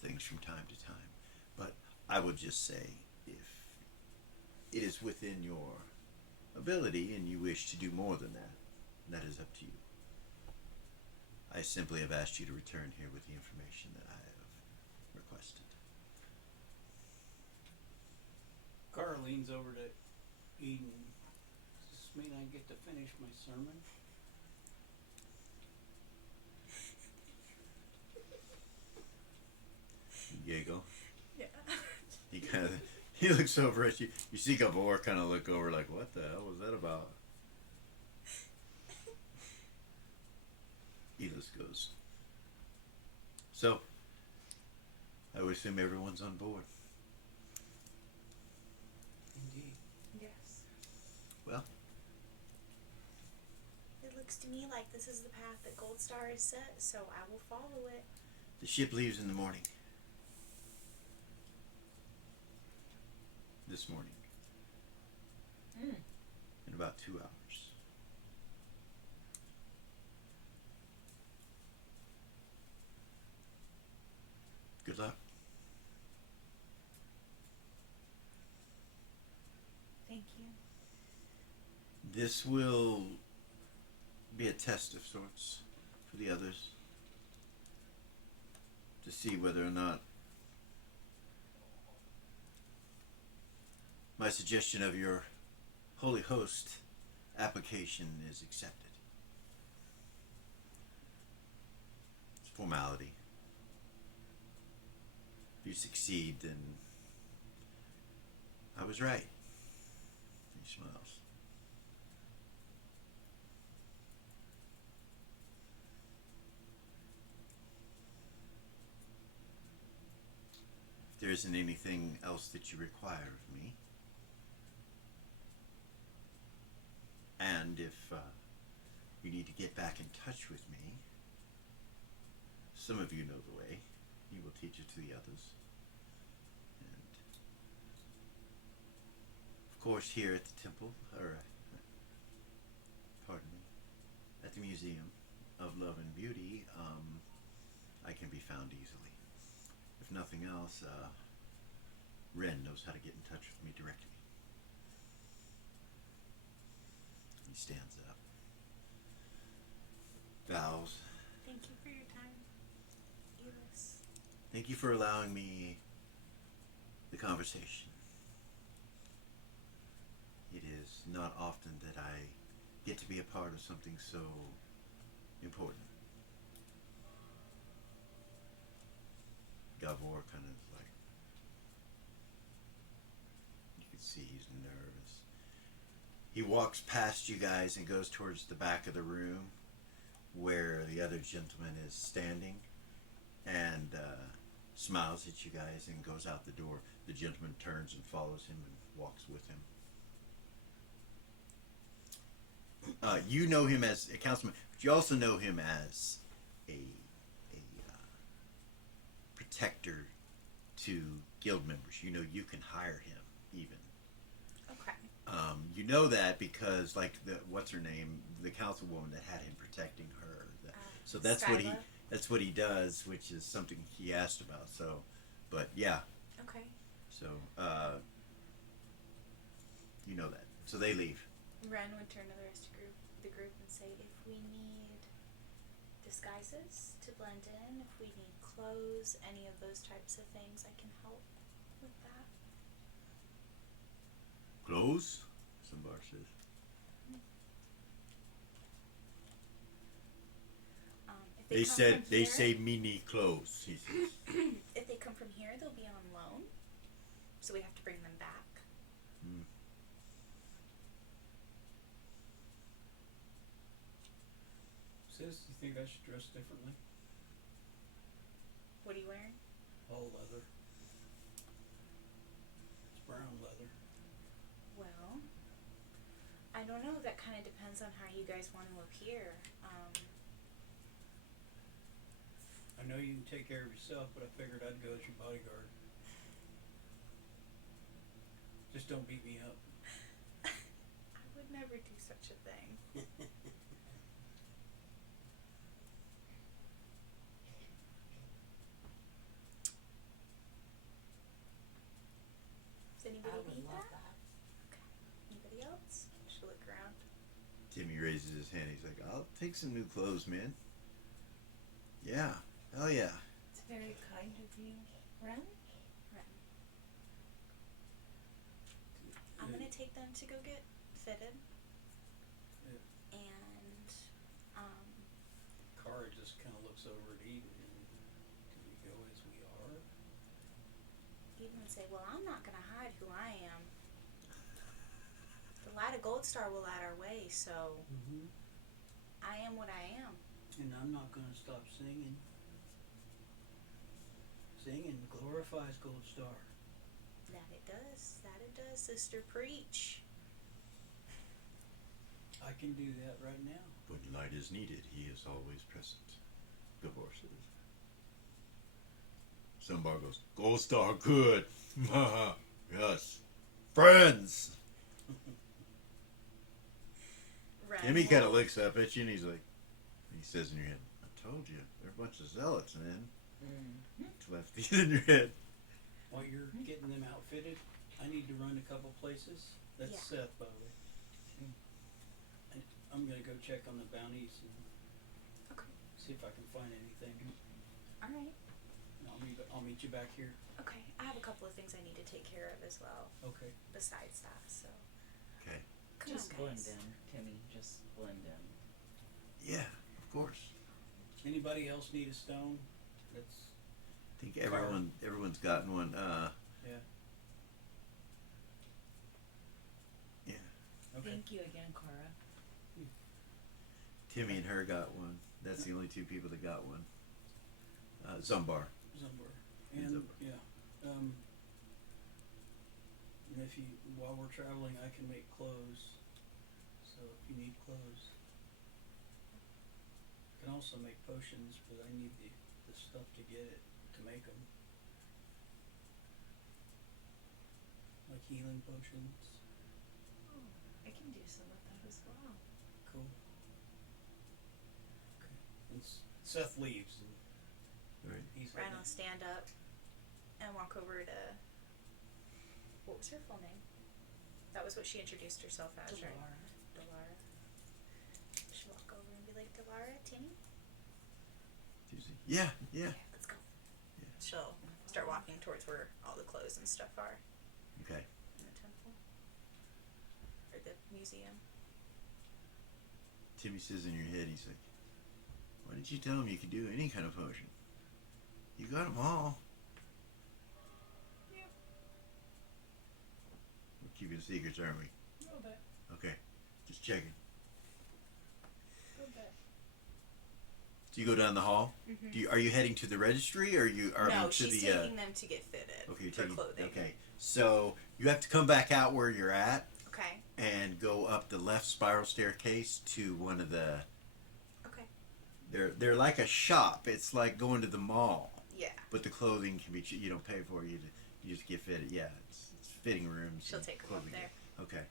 things from time to time. But I would just say, if it is within your ability and you wish to do more than that, that is up to you. I simply have asked you to return here with the information that I have requested. Kara leans over to Eden. Does this mean I get to finish my sermon? Diego. Yeah. He looks over at you. You see Gabor kind of look over like, what the hell was that about? Elis goes, so, I would assume everyone's on board. Indeed. Yes. Well, It looks to me like this is the path that Gold Star has set, so I will follow it. the ship leaves in the morning. This morning. In about 2 hours. Good luck. Thank you. This will be a test of sorts for the others to see whether or not my suggestion of your Holy Host application is accepted. It's formality. If you succeed, then I was right. He smiles. If there isn't anything else that you require of me, and if you need to get back in touch with me, some of you know the way. He will teach it to the others. And of course, here at the temple, or pardon me, at the Museum of Love and Beauty, I can be found easily. If nothing else, Ren knows how to get in touch with me directly. He stands up, bows. Thank you for your time, Elis. Thank you for allowing me the conversation. It is not often that I get to be a part of something so important. Gabor kind of like, you can see he's nervous. He walks past you guys and goes towards the back of the room where the other gentleman is standing, and smiles at you guys and goes out the door. The gentleman turns and follows him and walks with him. You know him as a councilman, but you also know him as a protector to guild members. You know you can hire him even. Okay. You know that because like what's her name, the councilwoman that had him protecting her. So that's Skyla? what he does, which is something he asked about. So, but yeah. Okay. So you know that. So they leave. Ren would turn to the rest of the group and say, if we need disguises to blend in, if we need clothes, any of those types of things, I can help with that. Clothes? Sambar says. If They come said from they here, say me need clothes. He says. if they come from here, they'll be on loan, so we have to bring them back. Sis, you think I should dress differently? What are you wearing? All leather. It's brown leather. Well, I don't know. That kind of depends on how you guys want to appear. I know you can take care of yourself, but I figured I'd go as your bodyguard. Just don't beat me up. I would never do such a thing. Does anybody I would need love that? that. Okay. Anybody else? She'll look around. Timmy raises his hand. He's like, "I'll take some new clothes, man." Yeah. Hell yeah. It's very kind of you, Ren. I'm gonna take them to go get fitted. Yeah. And Kara just kind of looks over at Eden and, do we go as we are? Eden would say, well, I'm not gonna hide who I am. The light of Gold Star will light our way, so Mm-hmm. I am what I am. And I'm not going to stop singing. Singing glorifies Gold Star. That it does, sister. Preach. I can do that right now. When light is needed, he is always present. Gabor says. Sambar goes, Gold Star, good. Yes. Friends. Ren Timmy kind of will- looks up at you and he's like, he says in your head, I told you, they're a bunch of zealots, man. Left these in your head. While you're getting them outfitted, I need to run a couple places. That's Yeah. Seth, by the way. And I'm going to go check on the bounties and Okay. see if I can find anything. All right. And I'll meet you back here. Okay. I have a couple of things I need to take care of as well, Okay. besides that. So. Okay. Come Just on, blend guys. in, Timmy. Just blend in. Yeah, of course. Anybody else need a stone? That's I think everyone's gotten one. yeah. Yeah. Okay. Thank you again, Kara. Timmy and her got one. That's the only two people that got one. Zumbar. Somewhere. And And Zumbar. yeah. And if you while we're traveling, I can make clothes. So if you need clothes, I can also make potions, but I need the stuff to get it to make them. Like healing potions. I can do some of that as well. Cool. Okay. And Seth leaves, and Right. he's Ren heading- will stand up and walk over to. What was her full name? That was what she introduced herself as, right? Delara. She'll walk over and be like, Delara, Timmy? Tuesday. Yeah, yeah. Okay, let's go. Yeah. She'll start walking towards where all the clothes and stuff are Okay. in the temple. Or the museum. Timmy says in your head, he's like, why didn't you tell him you could do any kind of potion? You got them all. Yep. We're keeping secrets, aren't we? A little bit. Okay. Just checking. A little bit. Do you go down the hall? Mm-hmm. Are you heading to the registry, or No, to she's the? taking them to get fitted Okay, you're for taking. clothing. Okay, so you have to come back out where you're at Okay. and go up the left spiral staircase to one of the. Okay. They're like a shop. It's like going to the mall. Yeah. But the clothing can be you don't pay for it. You just get fitted. Yeah, it's fitting rooms. She'll and take them up clothing. there. Okay.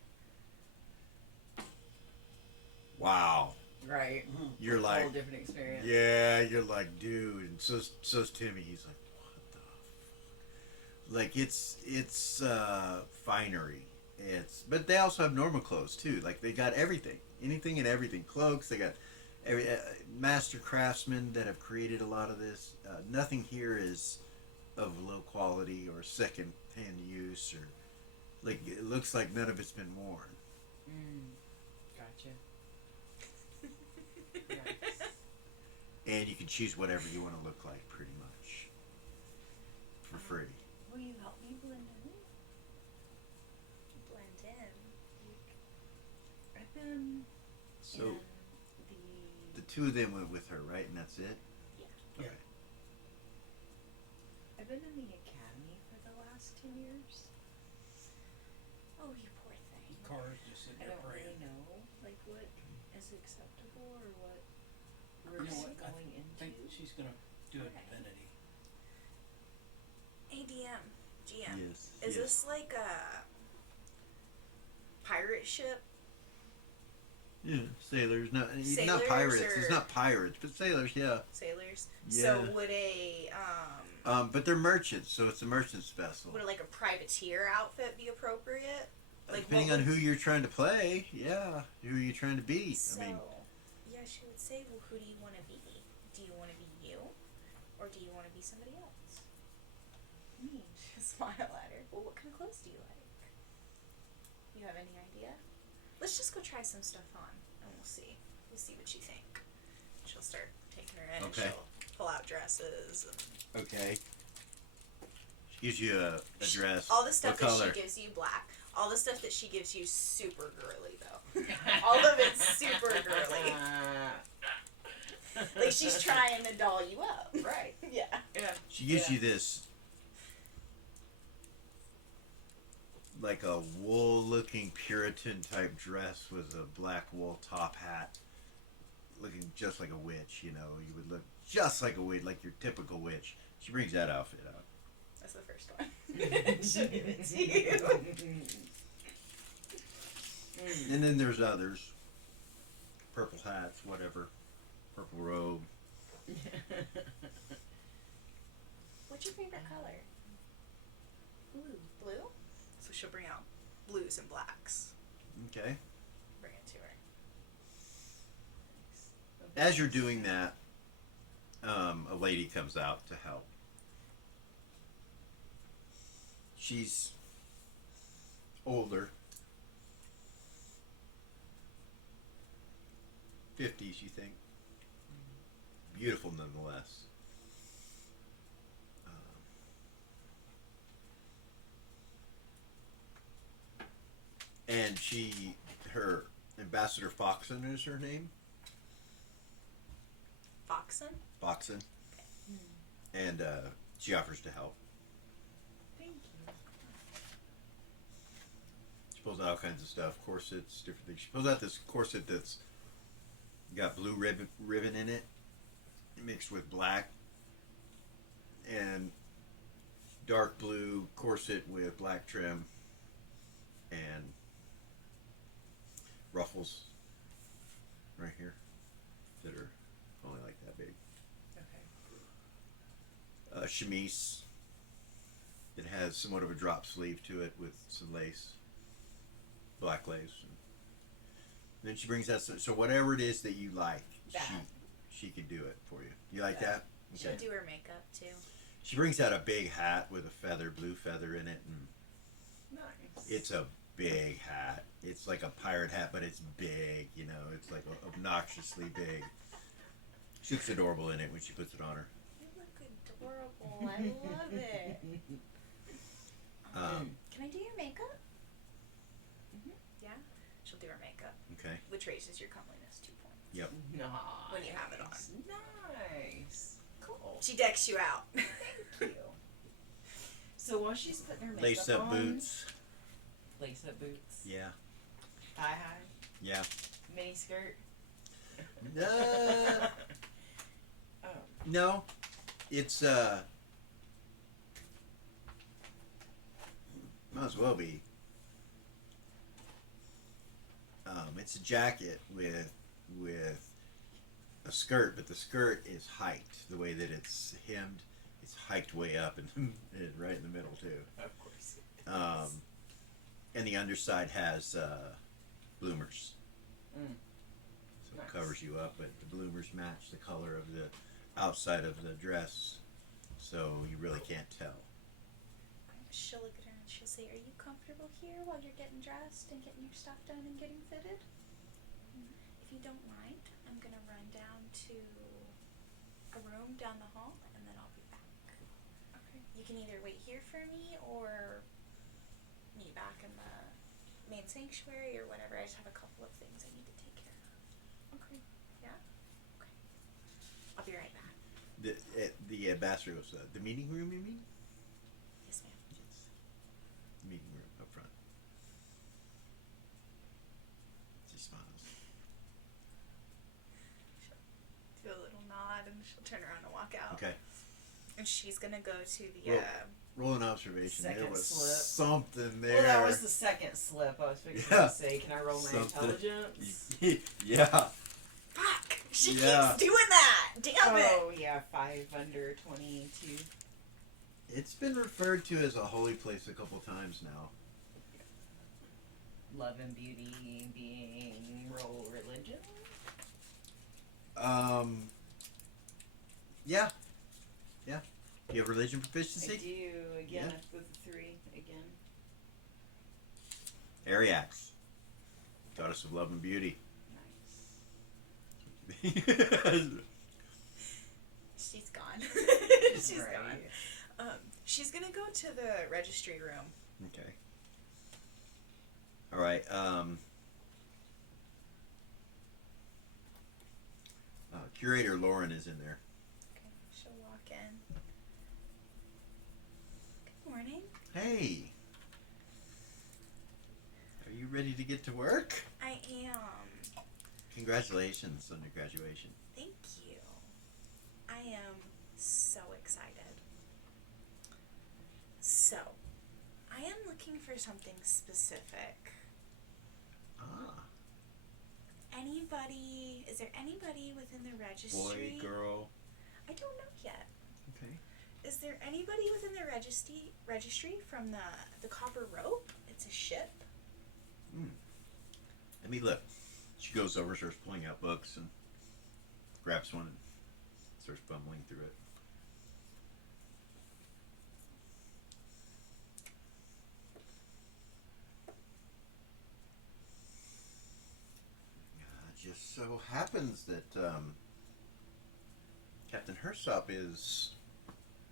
Wow. Right. You're Whole like, different experience. yeah, you're like, dude. And so's Timmy. He's like, what the fuck? Like it's finery. But they also have normal clothes too. Like they got everything, anything and everything. Cloaks. They got every master craftsmen that have created a lot of this. Nothing here is of low quality or second hand use, or like it looks like none of it's been worn. Gotcha. And you can choose whatever you want to look like, pretty much, for free. Will you help me blend in? Blend in. I've been So in the two of them went with her, right? And that's it? Yeah. Okay. I've been in the academy for the last 2 years. Oh, you poor thing. Cars just sitting I there don't praying. really know like what is acceptable or what we're No, just I going think into. she's gonna do a Okay. Divinity. ADM. GM. Yes. Is yes. this like a pirate ship? Yeah, sailors. Not Sailors pirates. or- It's not pirates, but sailors. Yeah. Sailors? Yeah. So would But they're merchants, so it's a merchant's vessel. would like a privateer outfit be appropriate? Like Depending what on would- who you're trying to play, yeah, who are you trying to be? So, I mean, yeah, she would say, well, who do you want to be? Do you want to be you? Or do you want to be somebody else? Me. Smile at her. Well, what kind of clothes do you like? You have any idea? Let's just go try some stuff on, and we'll see. We'll see what you think. She'll start taking her in, Okay. and she'll pull out dresses. And okay. She gives you a dress. all the stuff What that color? she gives you, black. All the stuff that she gives you, super girly, though. All of it's super girly. Like, she's trying to doll you up. Right. Yeah. Yeah. She gives Yeah. you this, like a wool-looking Puritan type dress with a black wool top hat, looking just like a witch. You know, you would look just like a witch, like your typical witch. She brings that outfit out. That's the first one. She'll give it to you. And then there's others. Purple hats, whatever. Purple robe. What's your favorite color? Blue. Blue? So she'll bring out blues and blacks. Okay. Bring it to her. As you're doing that, a lady comes out to help. She's older. 50s, you think? Beautiful nonetheless. And her Ambassador Foxon is her name. Foxen? Foxon. And she offers to help. Thank you. She pulls out all kinds of stuff, corsets, different things. She pulls out this corset that's got blue ribbon in it, mixed with black, and dark blue corset with black trim and ruffles right here that are only like that big. Okay. Chemise. It has somewhat of a drop sleeve to it with some lace, black lace. And then she brings out so whatever it is that you like, That. she can do it for you. You like That. that? She'll Okay. do her makeup, too. She brings out a big hat with a feather, blue feather in it, and Nice. it's a big hat. It's like a pirate hat, but it's big. You know, it's like obnoxiously big. She looks adorable in it when she puts it on her. You look adorable. I love it. Can I do your makeup? Yeah? She'll do her makeup, Okay. which raises your comeliness 2 points. Yep. Nice. When you have it on. Nice. Cool. She decks you out. Thank you. So while she's putting her makeup Lace up on, boots. lace up boots, Yeah. thigh high, Yeah. mini skirt. Uh, no. It's might as well be. It's a jacket with a skirt, but the skirt is hiked. The way that it's hemmed, it's hiked way up and right in the middle too. Of course. And the underside has bloomers, Mm. so Nice. it covers you up. But the bloomers match the color of the outside of the dress, so you really can't tell. She'll look at her and she'll say, "Are you comfortable here while you're getting dressed and getting your stuff done and getting fitted? If you don't mind, I'm gonna run down to a room down the hall and then I'll be back. Okay. You can either wait here for me or meet back in the main sanctuary or whatever. I just have a couple of things I need to take care of." Okay. I'll be right back. The ambassador goes, the meeting room, you mean? Yes, ma'am. Yes. The meeting room up front. She smiles. Do a little nod and she'll turn around and walk out. Okay. And she's gonna go to the Roll. Roll an observation. There Second was slip. something there. Well, that was the second slip. I was fixing Yeah. to say, can I roll my Something. intelligence? Yeah. Fuck! She Yeah. keeps doing that! Damn it! Oh, yeah, 5 under 22. It's been referred to as a holy place a couple times now. Love and beauty being roll religion. Yeah. Yeah. You have religion I proficiency? do. Again, Yeah. with the 3. Again. Ariax. Goddess of love and beauty. Nice. She's gone. She's Right. gone. She's gonna go to the registry room. Okay. All right. Curator Lauren is in there. Okay, she'll walk in. Good morning. Hey. Are you ready to get to work? I am. Congratulations on your graduation. Thank you. I am so excited. So, I am looking for something specific. Ah. Is there anybody within the registry? Boy, girl. I don't know yet. Okay. Is there anybody within the registry from the Copper Rope? It's a ship. Let me look. She goes over, starts pulling out books, and grabs one and starts fumbling through it. It just so happens that Captain Hersop is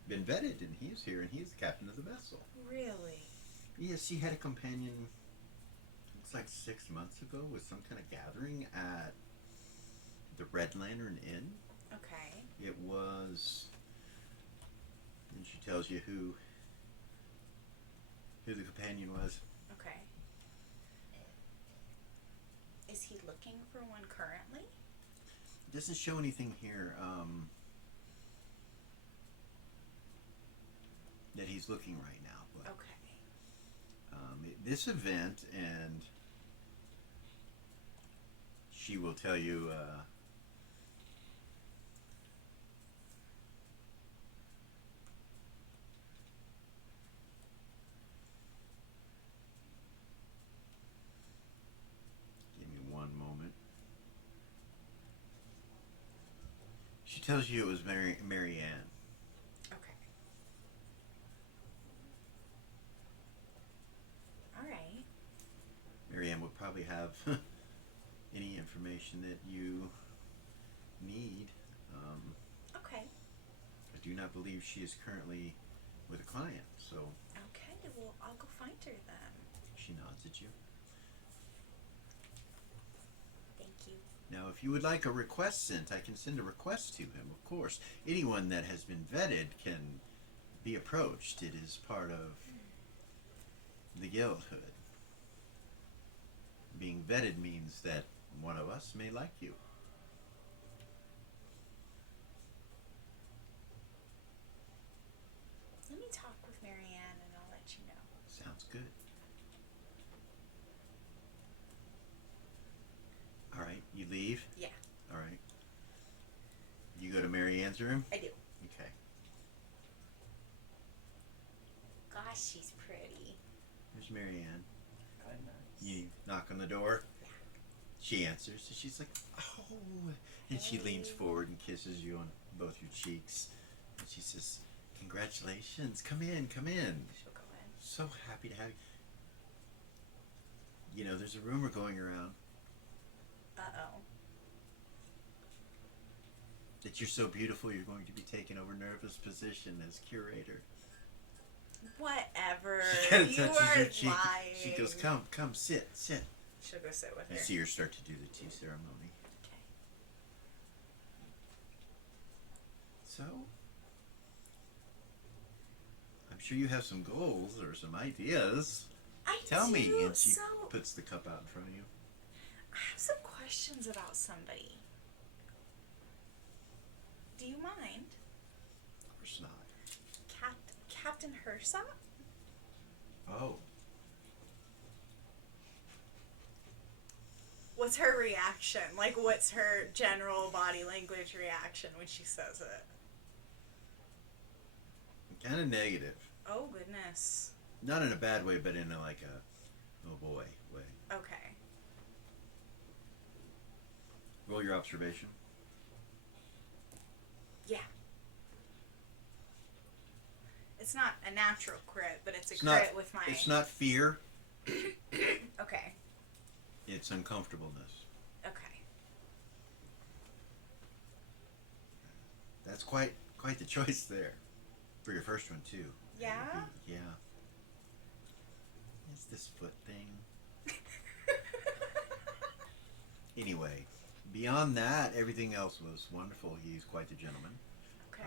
been vetted, and he is here, and he is the captain of the vessel. Really? Yes, she had a companion. Looks like 6 months ago with some kind of gathering at the Red Lantern Inn. Okay. It was, and she tells you who the companion was. Okay. Is he looking for one currently? It doesn't show anything here that he's looking right now. But Okay. this event, and she will tell you. Give me one moment. She tells you it was Mary Ann. Okay. All right. Mary Ann would probably have any information that you need. Okay. I do not believe she is currently with a client, so Okay. Well, I'll go find her then. she nods at you. Thank you. Now, if you would like a request sent, I can send a request to him, of course. Anyone that has been vetted can be approached. It is part of the guildhood. Being vetted means that one of us may like you. Let me talk with Marianne and I'll let you know. Sounds good. All right, you leave? Yeah. All right. You go to Mary Ann's room? I do. Okay. Gosh, she's pretty. There's Mary Ann. Goodness. You knock on the door. Yeah. She answers, and she's like, "Oh," and she leans forward and kisses you on both your cheeks, and she says, "Congratulations! Come in, come in. She'll go in. So happy to have you." You know, there's a rumor going around Uh-oh. that you're so beautiful you're going to be taking over Nerva's position as curator. Whatever. She kind of You touches are your cheek. lying. She goes, "Come, come, sit, sit." She'll go sit with her. You see her start to do the tea ceremony. Okay. So, I'm sure you have some goals or some ideas. I Tell do. me. And she So, puts the cup out in front of you. I have some questions about somebody. Do you mind? Of course not. Captain Hersop? Oh. What's her reaction? Like, what's her general body language reaction when she says it? Kind of negative. Oh, goodness. Not in a bad way, but in a, like a, oh boy, way. Okay. Roll your observation. Yeah. It's not a natural crit, but it's a It's crit not, with my... It's not fear. Okay. It's uncomfortableness. Okay. That's quite the choice there. For your first one, too. Yeah? Yeah. It's this foot thing. Anyway, beyond that, everything else was wonderful. He's quite the gentleman. Okay.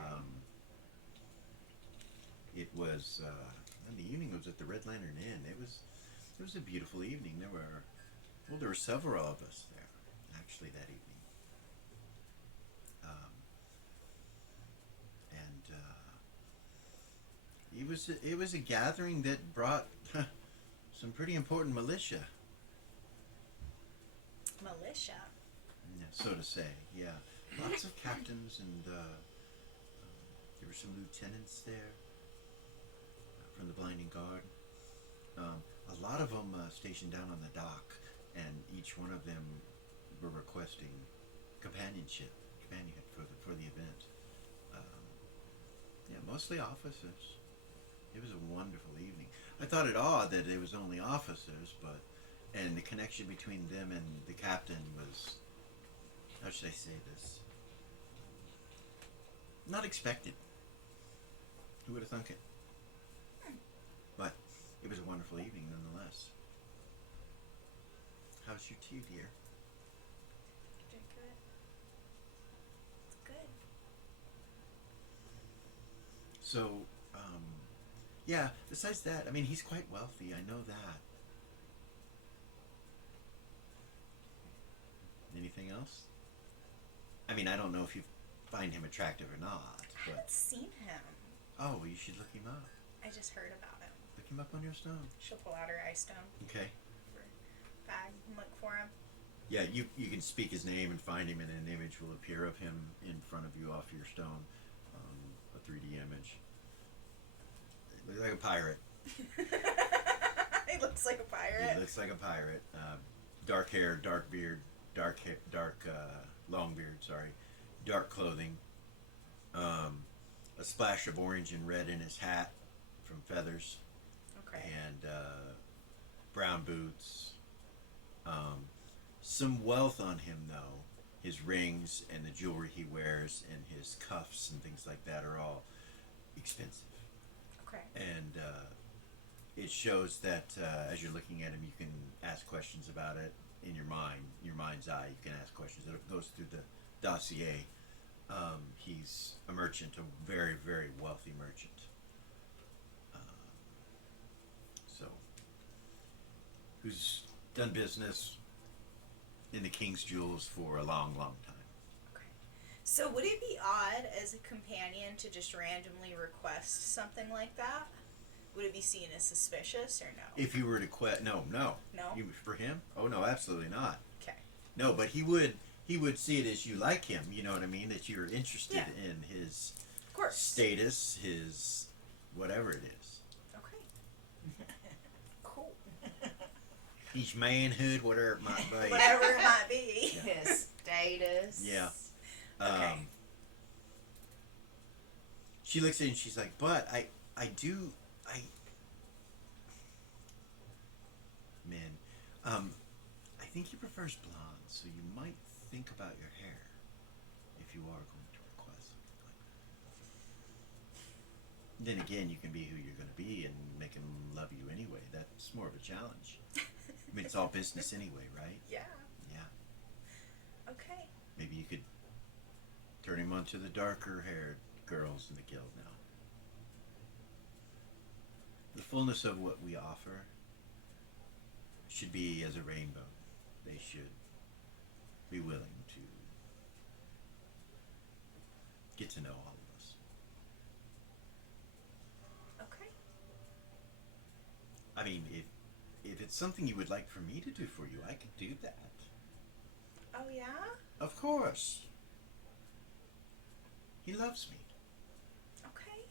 It was, and the evening was at the Red Lantern Inn. It was a beautiful evening. There were several of us there, actually, that evening. It was a gathering that brought some pretty important militia. Militia? Yeah, so to say, yeah. Lots of captains and there were some lieutenants there from the Blinding Guard. A lot of them stationed down on the dock, and each one of them were requesting companionship for the event. Yeah, mostly officers. It was a wonderful evening. I thought it odd that it was only officers, and the connection between them and the captain was, how should I say this? Not expected. Who would have thunk it? But it was a wonderful evening nonetheless. How's your tea, dear? Drink it. It's good. So, yeah, besides that, I mean, he's quite wealthy, I know that. Anything else? I mean, I don't know if you find him attractive or not, I but... haven't seen him. Oh, well, you should look him up. I just heard about him. Look him up on your stone. She'll pull out her ice stone Okay. bag and look for him. Yeah, you can speak his name and find him, and an image will appear of him in front of you off your stone. A 3D image. Looks like a pirate. He looks like a pirate. He looks like a pirate. Dark hair, dark beard, long beard, sorry. Dark clothing. A splash of orange and red in his hat from feathers. Okay. And brown boots. Some wealth on him, though. His rings and the jewelry he wears and his cuffs and things like that are all expensive. Okay. And it shows that as you're looking at him, you can ask questions about it, in your mind's eye. You can ask questions. It goes through the dossier. He's a merchant, a very, very wealthy merchant. So, who's done business in the King's Jewels for a long, long time. Okay. So would it be odd as a companion to just randomly request something like that? Would it be seen as suspicious or no? If you were to no. No? You, for him? Oh no, absolutely not. Okay. No, but he would see it as you like him, you know what I mean? That you're interested in his Of course. status, his whatever it is. Okay. Cool. His manhood, whatever it might be. Whatever it might be. His status. Yeah. Okay. She looks at it and she's like, but I think he prefers blonde, so you might think about your hair if you are going to request something like that. Then again, you can be who you're going to be and make him love you anyway. That's more of a challenge. I mean, it's all business anyway, right? Yeah. Yeah. Okay. Maybe you could turn him onto the darker haired girls in the guild now. The fullness of what we offer should be as a rainbow. They should be willing to get to know all of us. Okay. I mean, if it's something you would like for me to do for you, I could do that. Oh yeah? Of course. He loves me. Okay.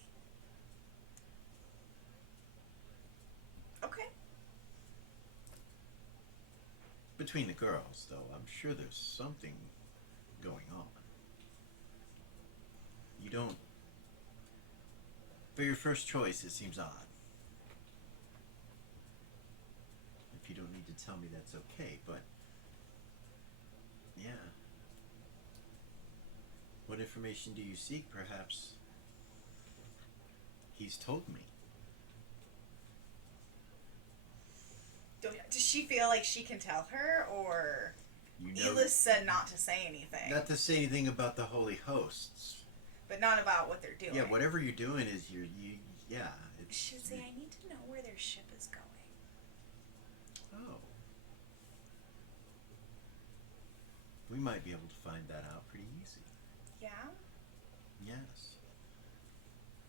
Okay. Between the girls, though, I'm sure there's something going on. You don't... For your first choice, it seems odd. If you don't need to tell me, that's okay, but... Yeah. What information do you seek? Perhaps he's told me. Does she feel like she can tell her, or You know, Elis said not to say anything, not to say anything about the holy hosts. but not about what they're doing? Yeah, whatever you're doing is yeah. It's, She would say, I need to know where their ship is going. Oh. We might be able to find that out pretty easy. Yeah? Yes.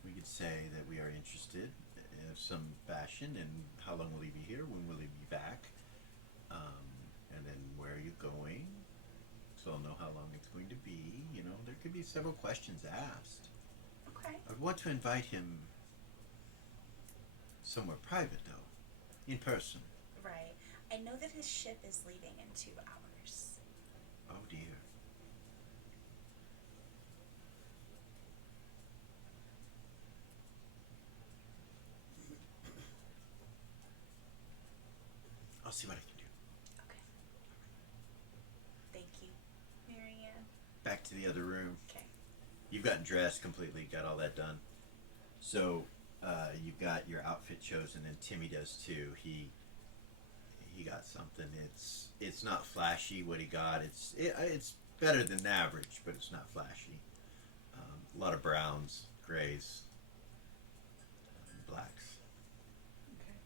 We could say that we are interested in some fashion, and how long will he be here? When will he be back? And then where are you going? So I'll know how long it's going to be. You know, there could be several questions asked. Okay. I'd want to invite him somewhere private, though, in person. Right. I know that his ship is leaving in 2 hours. Oh dear. I'll see what I can do. Okay. Thank you, Marianne. Back to the other room. Okay. You've gotten dressed completely, got all that done. So you've got your outfit chosen, and Timmy does too. He got something. It's not flashy what he got. It's better than average, but it's not flashy. A lot of browns, grays, blacks. Okay.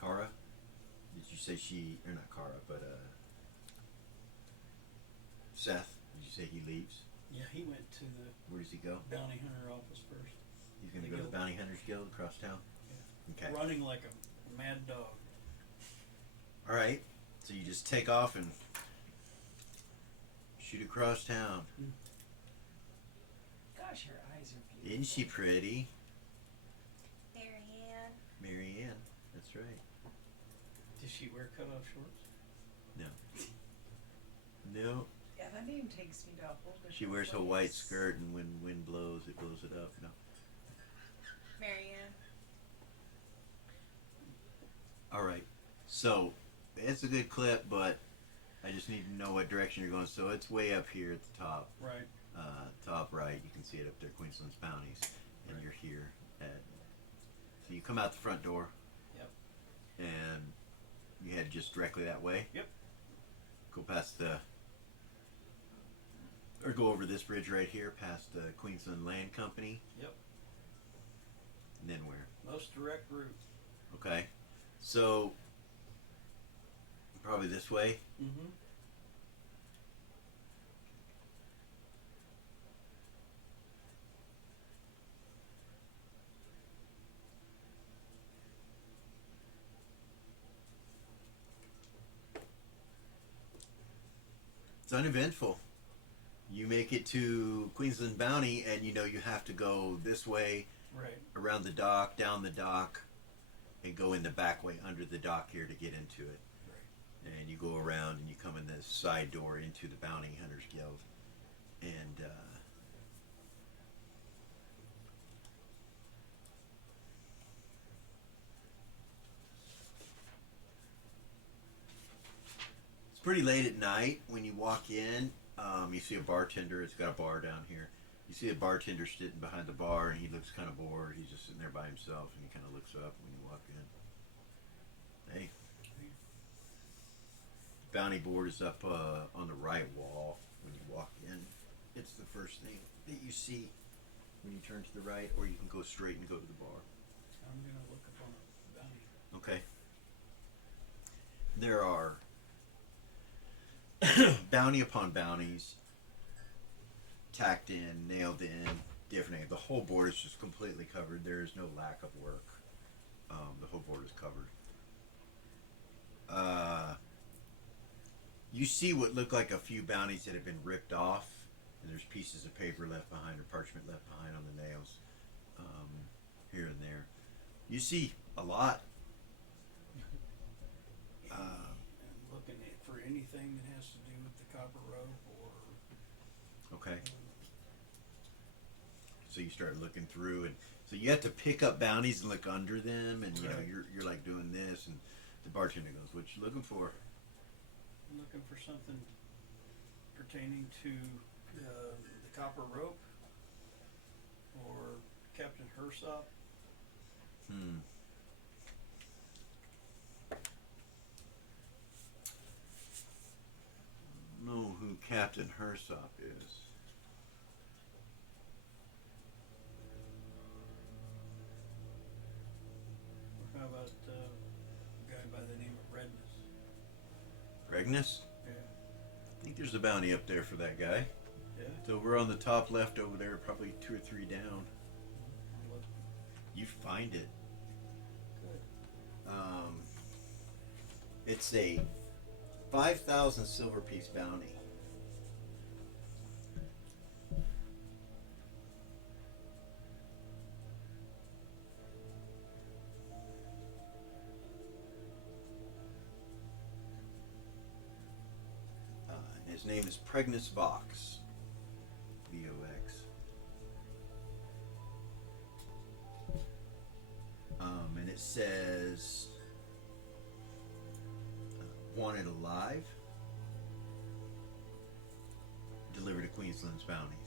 Kara, did you say or not Kara, but Seth, did you say he leaves? Yeah, he went to the Where does he go? bounty hunter office first. He's going to The go to the guild. Bounty Hunters Guild across town? Okay. Running like a mad dog. Alright, so you just take off and shoot across town. Gosh, her eyes are beautiful. Isn't she pretty? Marianne. Marianne, that's right. Does she wear cutoff shorts? No, Yeah, that name takes me to a whole different she wears a place. white skirt, and when wind blows, it blows it up. No. Marianne. Alright, so it's a good clip, but I just need to know what direction you're going. So it's way up here at the top. Right. Top right, you can see it up there, Queensland's Bounties, and Right. you're here at. So you come out the front door. Yep. You head just directly that way? Yep. Go past the... Or go over this bridge right here, past the Queensland Land Company. Yep. And then where? Most direct route. Okay. So, probably this way? Mm-hmm. It's uneventful. You make it to Queensland Bounty, and you know you have to go this way, Right. around the dock, down the dock, and go in the back way under the dock here to get into it. Right. And you go around and you come in the side door into the Bounty Hunters Guild. And it's pretty late at night when you walk in. You see a bartender. It's got a bar down here. You see a bartender sitting behind the bar, and he looks kind of bored. He's just sitting there by himself, and he kind of looks up when you walk in. Hey. Bounty board is up on the right wall when you walk in. It's the first thing that you see when you turn to the right, or you can go straight and go to the bar. I'm gonna look up on the bounty. Okay. There are bounty upon bounties, tacked in, nailed in, different. The whole board is just completely covered. There is no lack of work. The whole board is covered. You see what look like a few bounties that have been ripped off, and there's pieces of paper left behind or parchment left behind on the nails, here and there. You see a lot. I'm looking for anything that has to do with the copper rope or. Okay. So you start looking through, and so you have to pick up bounties and look under them, and you know Right. you're like doing this, and the bartender goes, "What you looking for?" I'm looking for something pertaining to the copper rope or Captain Hersop. Know who Captain Hersop is? How about a guy by the name of Redness? Regnus? Yeah. I think there's a bounty up there for that guy. Yeah. So we're on the top left over there, probably 2 or 3 down. I'll look. You find it. Good. It's a 5,000 silver piece bounty. His name is Pregnus Vox. VOX. And it says wanted alive, delivered to Queensland's bounties.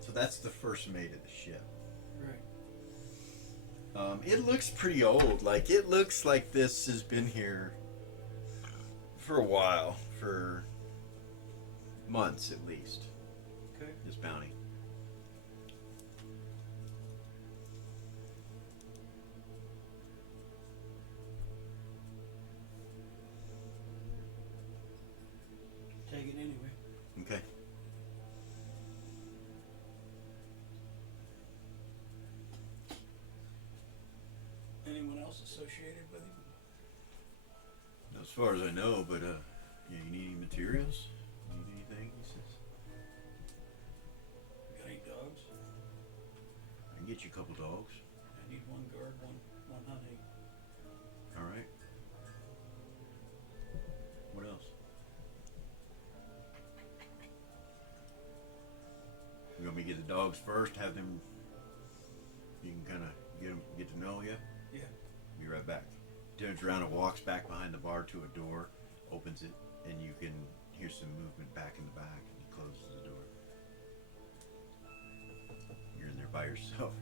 So that's the first mate of the ship. Right. It looks pretty old. Like, it looks like this has been here for a while, for months at least. Okay. This bounty. Take it anyway. Okay. Anyone else associated with him? As far as I know, but yeah, you need any materials? Need anything? He says. Got any dogs? I can get you a couple dogs. I need one guard, one hunting. All right. What else? You want me to get the dogs first? Have them. You can kind of get to know you. Yeah. Be right back. Turns around and walks back behind the bar to a door, opens it, and you can hear some movement back in the back, and he closes the door. You're in there by yourself.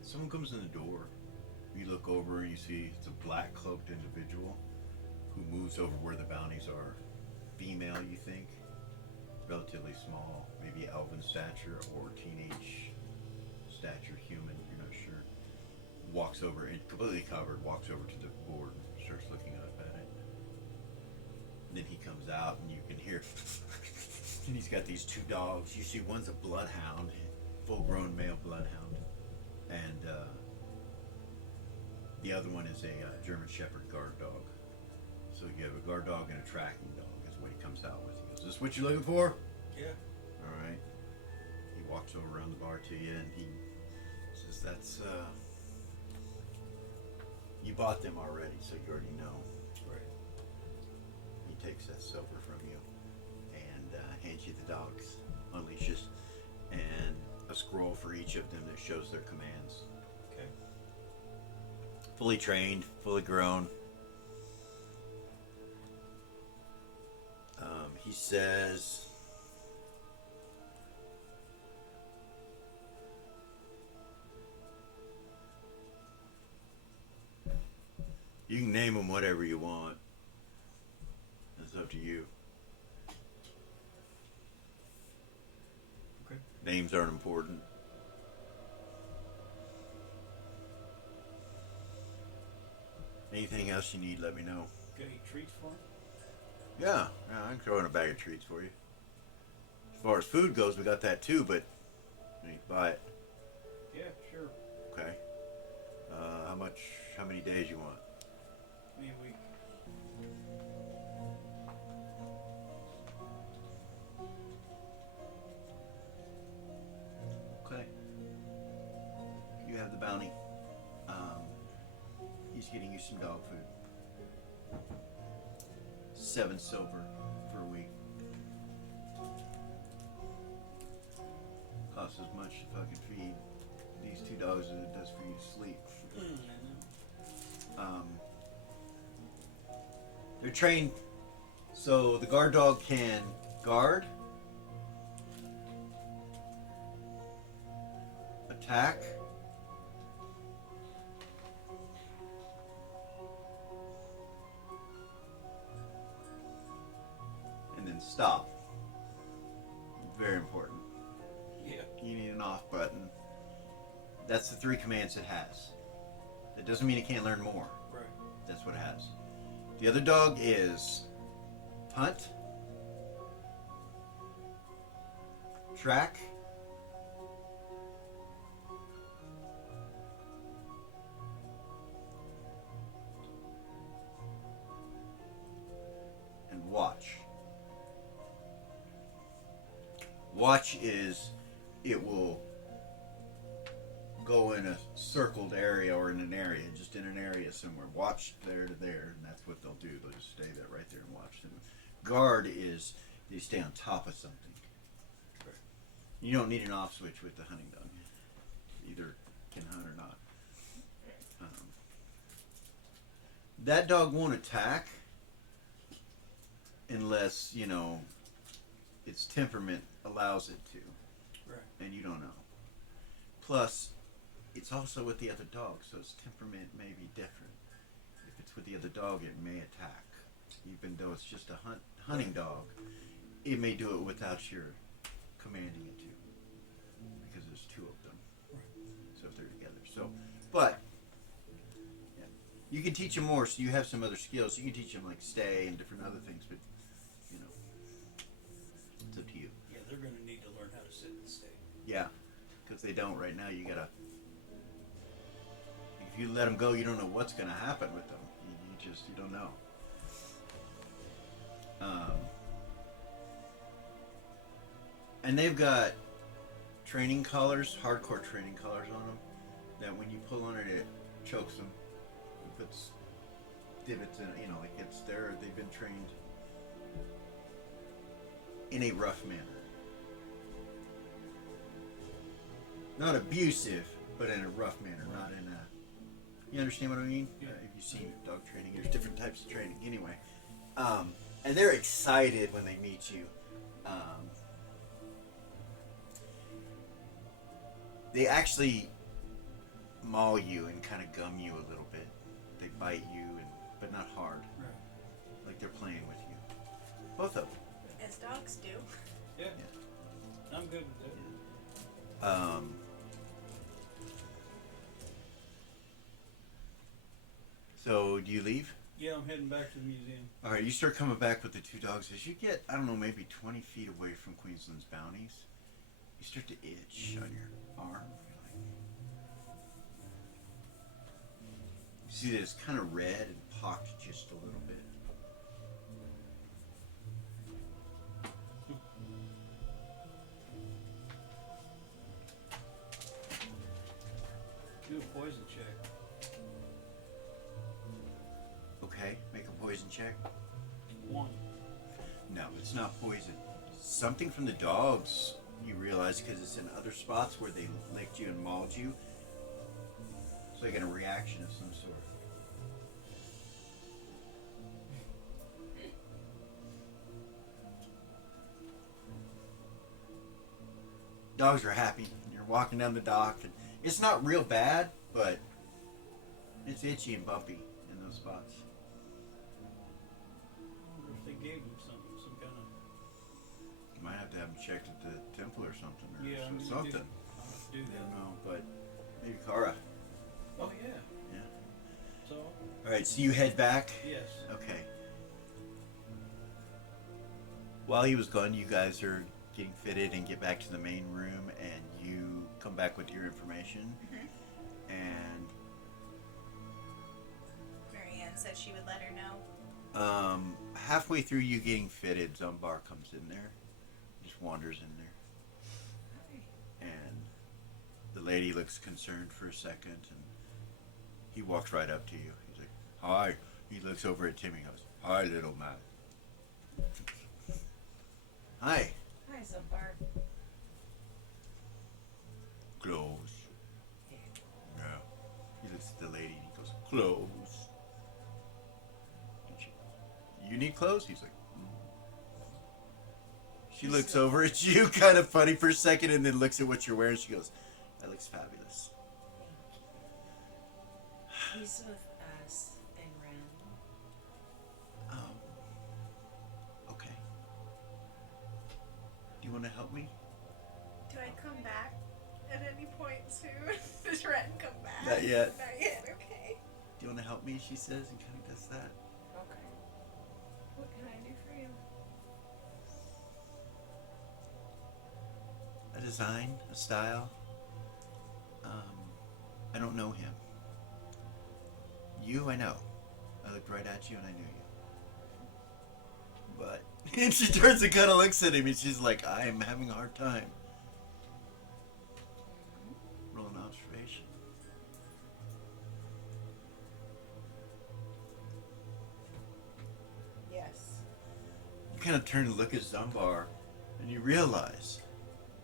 Someone comes in the door. You look over and you see it's a black cloaked individual who moves over where the bounties are. Female, you think. Relatively small, maybe elven stature or teenage stature, human, you're not sure. Walks over and completely covered, walks over to the board and starts looking up at it. And then he comes out and you can hear and he's got these two dogs. You see one's a bloodhound, full grown male bloodhound, and the other one is a German Shepherd guard dog. So you have a guard dog and a tracking dog is what he comes out with. He goes, "Is this what you're looking for?" Yeah. Alright. He walks over around the bar to you and he says, "That's you bought them already, so you already know." Right. He takes that silver from you and hands you the dogs on leashes and a scroll for each of them that shows their commands. Okay. Fully trained, fully grown. He says, "You can name them whatever you want. It's up to you. Okay. Names aren't important." Anything else you need, let me know. Got any treats for him? Yeah, I can throw in a bag of treats for you. As far as food goes, we got that too, but you need to buy it. Yeah, sure. Okay. How many days you want? Give me a week. Okay. You have the bounty. He's getting you some dog food. 7 silver for a week. Costs as much to fucking feed these 2 dogs as it does for you to sleep. I know. They're trained, so the guard dog can guard, attack, and then stop. Very important. Yeah. You need an off button. That's the 3 commands it has. That doesn't mean it can't learn more. Right. That's what it has. The other dog is hunt, track, and watch. Watch is it will go in a circled area or in an area, just in an area somewhere. Watch there to there, and that's what they'll do. They'll just stay there right there and watch them. Guard is they stay on top of something. Right. You don't need an off switch with the hunting dog. Either can hunt or not. That dog won't attack unless, its temperament allows it to. Right. And you don't know. Plus, it's also with the other dog, so its temperament may be different. If it's with the other dog, it may attack. Even though it's just a hunting dog, it may do it without your commanding it to. Because there's 2 of them. So if they're together. So, but, yeah. You can teach them more, so you have some other skills. You can teach them, like, stay and different other things, but, it's up to you. Yeah, they're going to need to learn how to sit and stay. Yeah. Because they don't right now. You gotta. If you let them go, you don't know what's gonna happen with them. You don't know. And they've got training collars, hardcore training collars on them. That when you pull on it, it chokes them. It puts divots in it. Like it's there. They've been trained in a rough manner. Not abusive, but in a rough manner, not in a You understand what I mean? Yeah. If you've seen dog training, there's different types of training. Anyway, and they're excited when they meet you. They actually maul you and kind of gum you a little bit. They bite you, but not hard. Right. Like they're playing with you. Both of them. As dogs do. Yeah. I'm good with that. So, do you leave? Yeah, I'm heading back to the museum. All right, you start coming back with the two dogs. As you get, I don't know, maybe 20 feet away from Queensland's bounties, you start to itch on your arm. You see that it's kind of red and pocked just a little bit. Do a poison check. Okay, make a poison check. 1. No, it's not poison. Something from the dogs, you realize, because it's in other spots where they licked you and mauled you. It's like a reaction of some sort. Dogs are happy. You're walking down the dock, and it's not real bad, but it's itchy and bumpy in those spots. I wonder if they gave him something, some kind of. You might have to have them checked at the temple or something, or Yeah, I'm gonna something. I'm gonna do I that. don't know, but maybe Kara. Oh yeah. Yeah. So All right, so you head back. yes. Okay. While he was gone, you guys are getting fitted and get back to the main room, and you come back with your information. And Marianne said she would let her know. halfway through you getting fitted, Zumbar comes in there, just wanders in there, and the lady looks concerned for a second, and he walks right up to you. He's like, "Hi." He looks over at Timmy and goes, "Hi, little man." "Hi." Hi, Zumbar. "Clothes." "Yeah." He looks at the lady and he goes, "Clothes." And she goes, "You need clothes?" He's like, She looks over at you, kind of funny for a second, and then looks at what you're wearing. She goes, "That looks fabulous." He's with us and Randall. Okay. Do you want to help me? Do I come back at any point soon? Does Ren come back? Not yet. Not yet, okay. "Do you want to help me?" she says, and kind of does that. Okay. What can I do for you? A design, a style. I don't know him. You, I know. I looked right at you and I knew you. But, and she turns and kind of looks at him and she's like, "I am having a hard time." Roll an observation. Yes. You kind of turn to look at Zumbar and you realize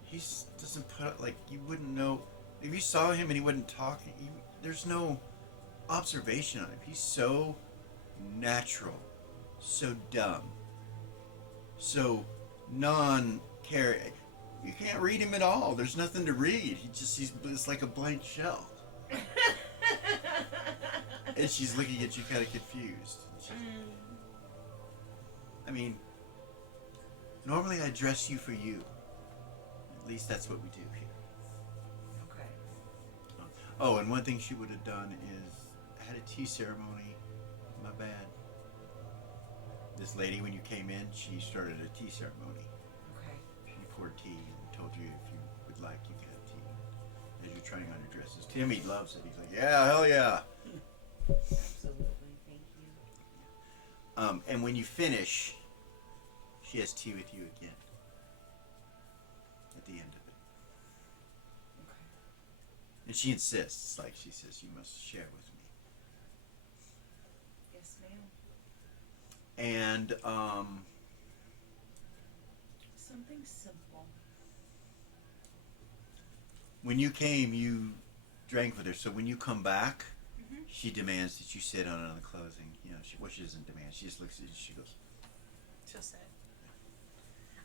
he doesn't put up, like, you wouldn't know. If you saw him and he wasn't talking, there's no observation on him. He's so natural, so dumb, so non-care. You can't read him at all. There's nothing to read. It's like a blank shell. And she's looking at you kind of confused. I mean, normally I dress you for you. At least that's what we do here. Okay. Oh, and one thing she would have done is had a tea ceremony. My bad. This lady, when you came in, she started a tea ceremony. Okay. She poured tea and told you if you would like, you could have tea. As you're trying on your dresses. Timmy loves it. He's like, "Yeah, hell yeah." Absolutely. Thank you. And when you finish, she has tea with you again. At the end of it. Okay. And she insists, like she says, "You must share with me." Yes, ma'am. And, Something simple. when you came, you drank with her. So when you come back, she demands that you sit on it on the closing. You know, she doesn't demand. She just looks at you and she goes. She'll sit.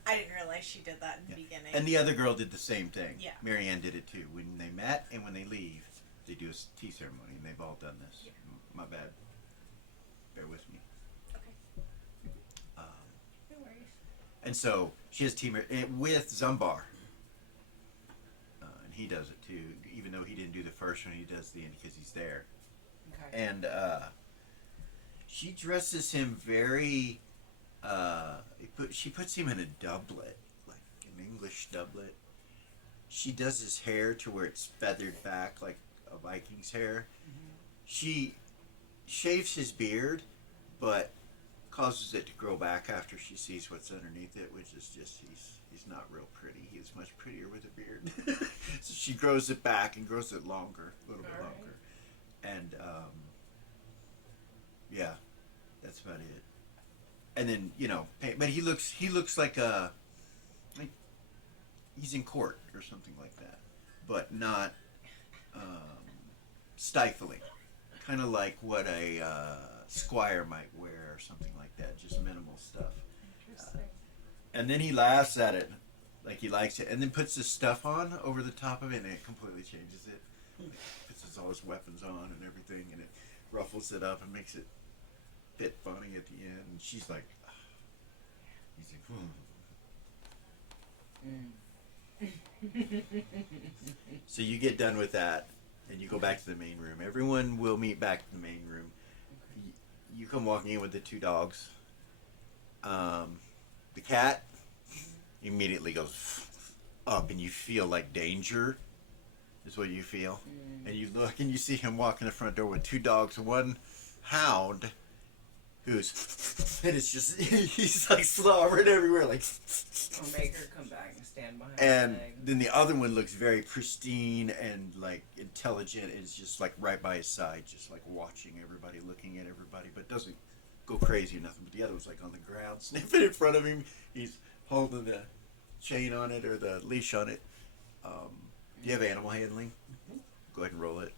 I didn't realize she did that in the beginning. And the other girl did the same thing. Yeah. Marianne did it too. When they met and when they leave, they do a tea ceremony, and they've all done this. Yeah. My bad. Bear with me. Okay. No worries. And so she has tea with Zumbar. And he does it too, even though he didn't do the first one. He does the end because he's there. Okay. And she dresses him very. She puts him in a doublet, like an English doublet. She does his hair to where it's feathered back like a Viking's hair. She shaves his beard, but causes it to grow back after she sees what's underneath it, which is just he's not real pretty. He's much prettier with a beard. So she grows it back and grows it longer, a little bit All right. longer. And yeah, that's about it. And then but he looks like he's in court or something like that, but not stifling. Kind of like what a squire might wear or something like that, just minimal stuff. Interesting. And then he laughs at it like he likes it, and then puts his stuff on over the top of it, and it completely changes it. Like, puts all his weapons on and everything, and it ruffles it up and makes it fit funny at the end. And she's like, he's like, So you get done with that, and you go back to the main room. Everyone will meet back in the main room. You come walking in with the two dogs. The cat immediately goes up, and you feel like danger is what you feel. And you look, and you see him walk in the front door with two dogs, one hound who's, and it's just, he's like slobbering everywhere, like. I'll make her come back and stand behind And the leg. then the other one looks very pristine and like intelligent, and is just like right by his side, just like watching everybody, looking at everybody, but doesn't go crazy or nothing. But the other one's like on the ground, sniffing in front of him. He's holding the chain on it or the leash on it. Do you have animal handling? Go ahead and roll it.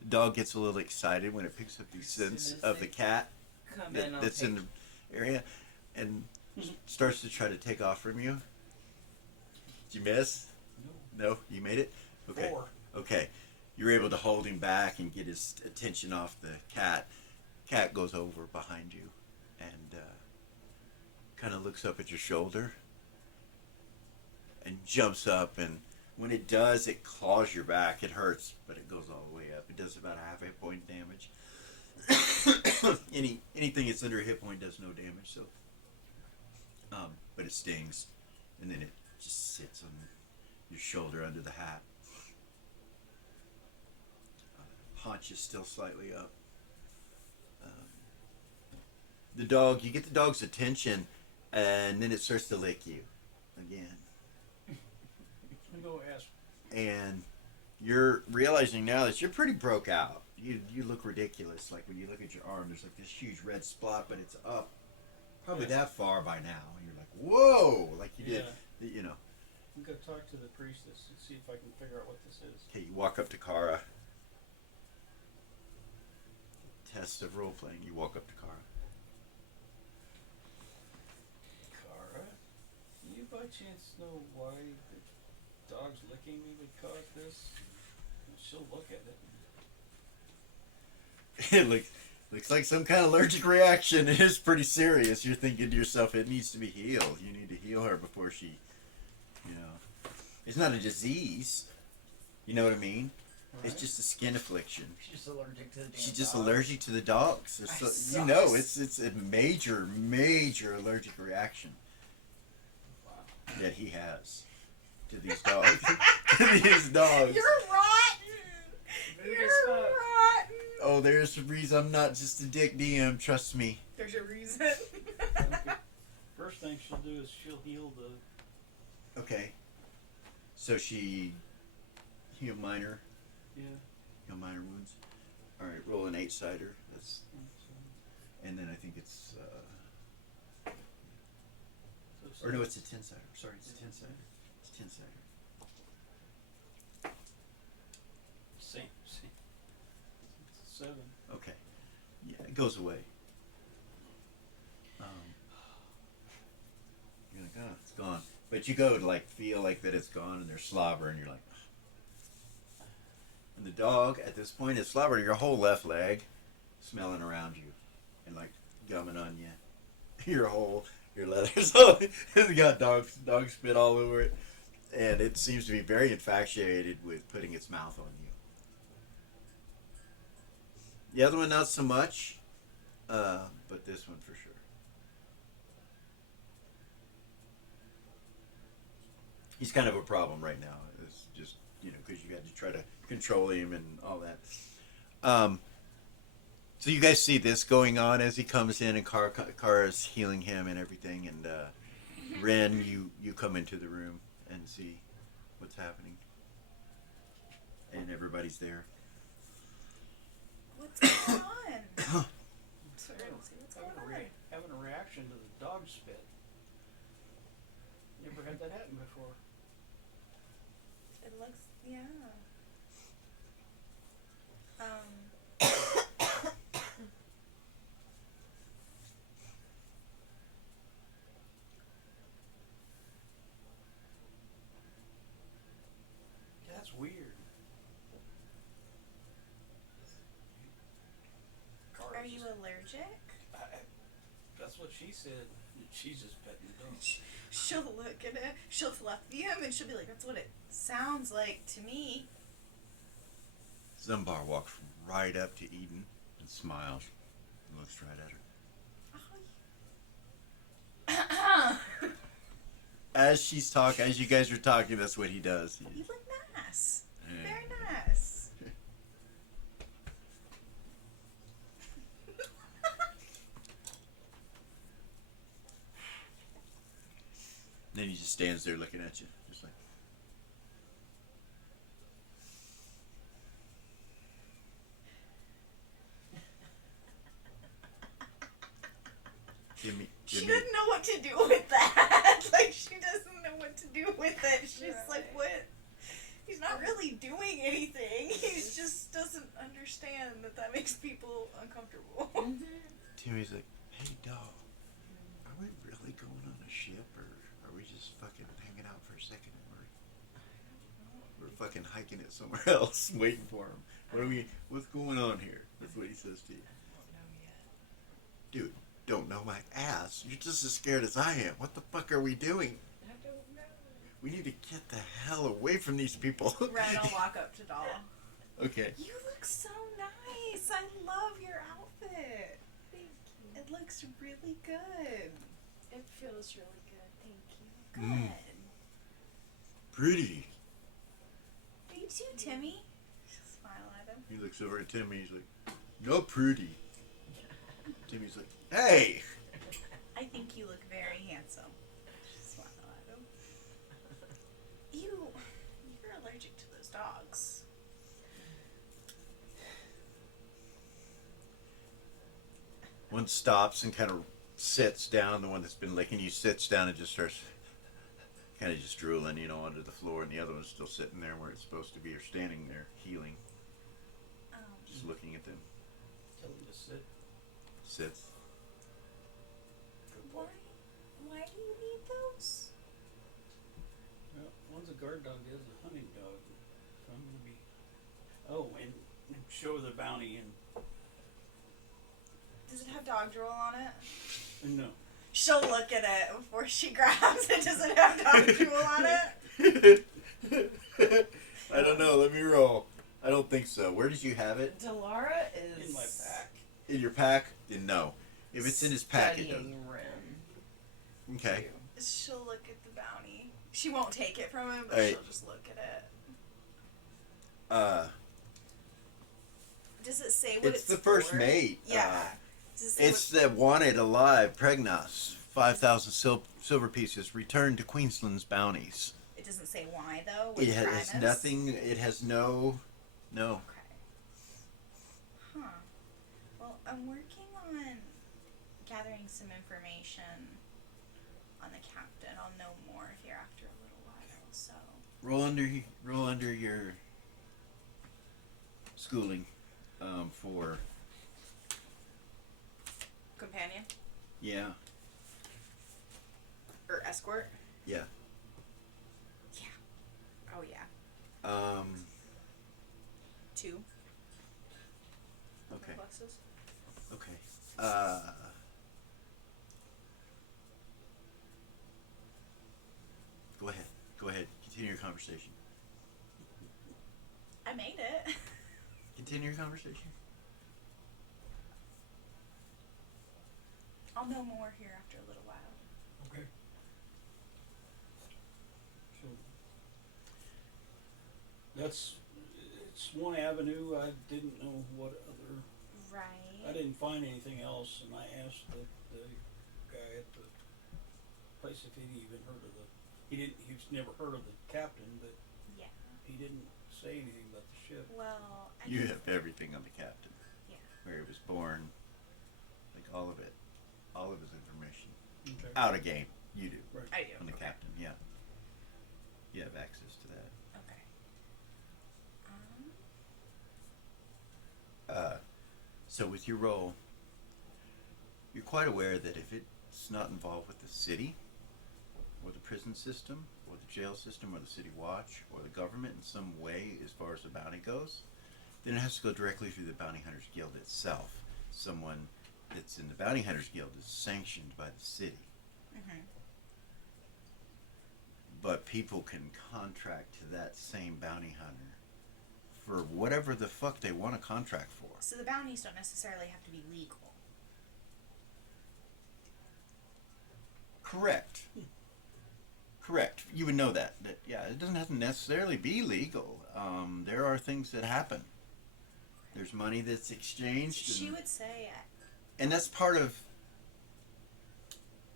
The dog gets a little excited when it picks up the scents of the cat Come in, I'll that's take in the area, and starts to try to take off from you. Did you miss? No, you made it? Okay. 4. Okay. You're able to hold him back and get his attention off the cat. Cat goes over behind you and kind of looks up at your shoulder and jumps up, and when it does, it claws your back. It hurts, but it goes all the way up. It does about a half hit point damage. Anything that's under a hit point does no damage, so but it stings, and then it just sits on your shoulder under the hat. Haunch is still slightly up. The dog, you get the dog's attention, and then it starts to lick you again. I'm going to ask. And you're realizing now that you're pretty broke out. You look ridiculous. Like when you look at your arm, there's like this huge red spot, but it's up probably that far by now. And you're like, whoa, like you did, you know. I'm going to talk to the priestess and see if I can figure out what this is. Okay, you walk up to Kara. Test of role playing. You walk up to Kara. Kara, do you by chance know why the dog's licking me would cause this? She'll look at it. It looks like some kind of allergic reaction. It is pretty serious. You're thinking to yourself, it needs to be healed. You need to heal her before she, it's not a disease. You know what I mean? It's just a skin affliction. She's just allergic to the damn She's just dog. allergic to the dogs. That It's a major allergic reaction that he has to these dogs. To these dogs. You're rotten! Rude You're as fuck. rotten! Oh, there's a reason I'm not just a dick DM. Trust me. There's a reason. First thing she'll do is she'll heal the. Okay. So she heal minor wounds. All right, roll an 8-sider. That's, and then I think it's or no, it's a 10-sider. Sorry, it's a 10-sider. It's a 10-sider. Same. 7. Okay. Yeah, it goes away. You're like, oh, it's gone. But you go to like feel like that it's gone, and there's slobber, and you're like, and the dog at this point is slobbering your whole left leg, smelling around you, and like gumming on you. Your leather. So it's got dog spit all over it, and it seems to be very infatuated with putting its mouth on you. The other one not so much, but this one for sure. He's kind of a problem right now. It's just, because you had to try to control him and all that. So you guys see this going on as he comes in, and Car is healing him and everything, and Ren, you come into the room and see what's happening, and everybody's there. What's going on? Sorry, I don't see what's going on. Having a reaction to the dog spit. Never had that happen before. It looks, yeah. That's weird. Are you allergic? That's what she said. She's just petting the dog. She'll look at it, she'll fluffy him, and she'll be like, that's what it sounds like to me. Zumbar walks right up to Eden and smiles and looks right at her. As you guys are talking, that's what he does. You look nice. Yeah. Very nice. Then he just stands there looking at you, just like. She doesn't know what to do with that. Like, she doesn't know what to do with it. She's like, what? He's not really doing anything. He just doesn't understand that makes people uncomfortable. Timmy's like, hey, dog, are we really going on a ship, or are we just fucking hanging out for a second? We're fucking hiking it somewhere else, waiting for him. What's going on here? That's what he says to you. I don't know yet. Dude, don't know my ass. You're just as scared as I am. What the fuck are we doing? I don't know. We need to get the hell away from these people. Ren will walk up to Doll. Okay. You look so nice. I love your outfit. Thank you. It looks really good. It feels really good. Thank you. Good. Pretty. You too, Timmy. Smile at him. He looks over at Timmy. He's like, no pretty. Timmy's like, hey. I think you look very handsome. Smile at him. You're allergic to those dogs. One stops and kind of sits down. The one that's been licking you sits down and just starts kind of just drooling, onto the floor. And the other one's still sitting there where it's supposed to be, or standing there, healing, just looking at them. Tell him to sit. Sits. Why do you need those? Well, one's a guard dog, the other's a hunting dog. So I'm gonna be. Oh, and show the bounty and. Does it have dog drool on it? No. She'll look at it before she grabs it. Does it have dog drool on it? I don't know. Let me roll. I don't think so. Where did you have it? Delara is In my pack. In your pack? No. If it's in his pack, it doesn't. studying Ren. Okay. She'll look at the bounty. She won't take it from him, but Alright. she'll just look at it. Does it say what It's the first for? mate. Yeah. Does it say It's the wanted alive Pregnos. 5,000 silver pieces returned to Queensland's bounties. it doesn't say why though. What It the crime has is? nothing. It has no. Okay. Huh. Well, I'm working on gathering some information on the captain. I'll know more here after a little while. So. Roll under your schooling. for Companion yeah. or escort? Yeah. Yeah. Oh yeah. 2. Okay. Necklaces. Okay. Go ahead. Go ahead. Continue your conversation. I made it. Continue your conversation. I'll know more here after a little while. Okay. So it's one avenue. I didn't know what other. Right. I didn't find anything else, and I asked the guy at the place if he'd even heard of the. He's never heard of the captain, but Yeah. he didn't say anything about the ship. Well, I You can- have everything on the captain. Yeah. Where he was born. Like all of it. All of his information. Okay. Out of game. You do. Right. I do. On the Okay. captain, yeah. You have access to that. Okay. So with your role, you're quite aware that if it's not involved with the city, or the prison system, or the jail system, or the city watch, or the government in some way as far as the bounty goes, then it has to go directly through the Bounty Hunters Guild itself. Someone that's in the Bounty Hunters Guild is sanctioned by the city. Mm-hmm. But people can contract to that same bounty hunter for whatever the fuck they want to contract for. So the bounties don't necessarily have to be legal. Correct. Correct. You would know that. Yeah, it doesn't have to necessarily be legal. There are things that happen. There's money that's exchanged. She would say, and that's part of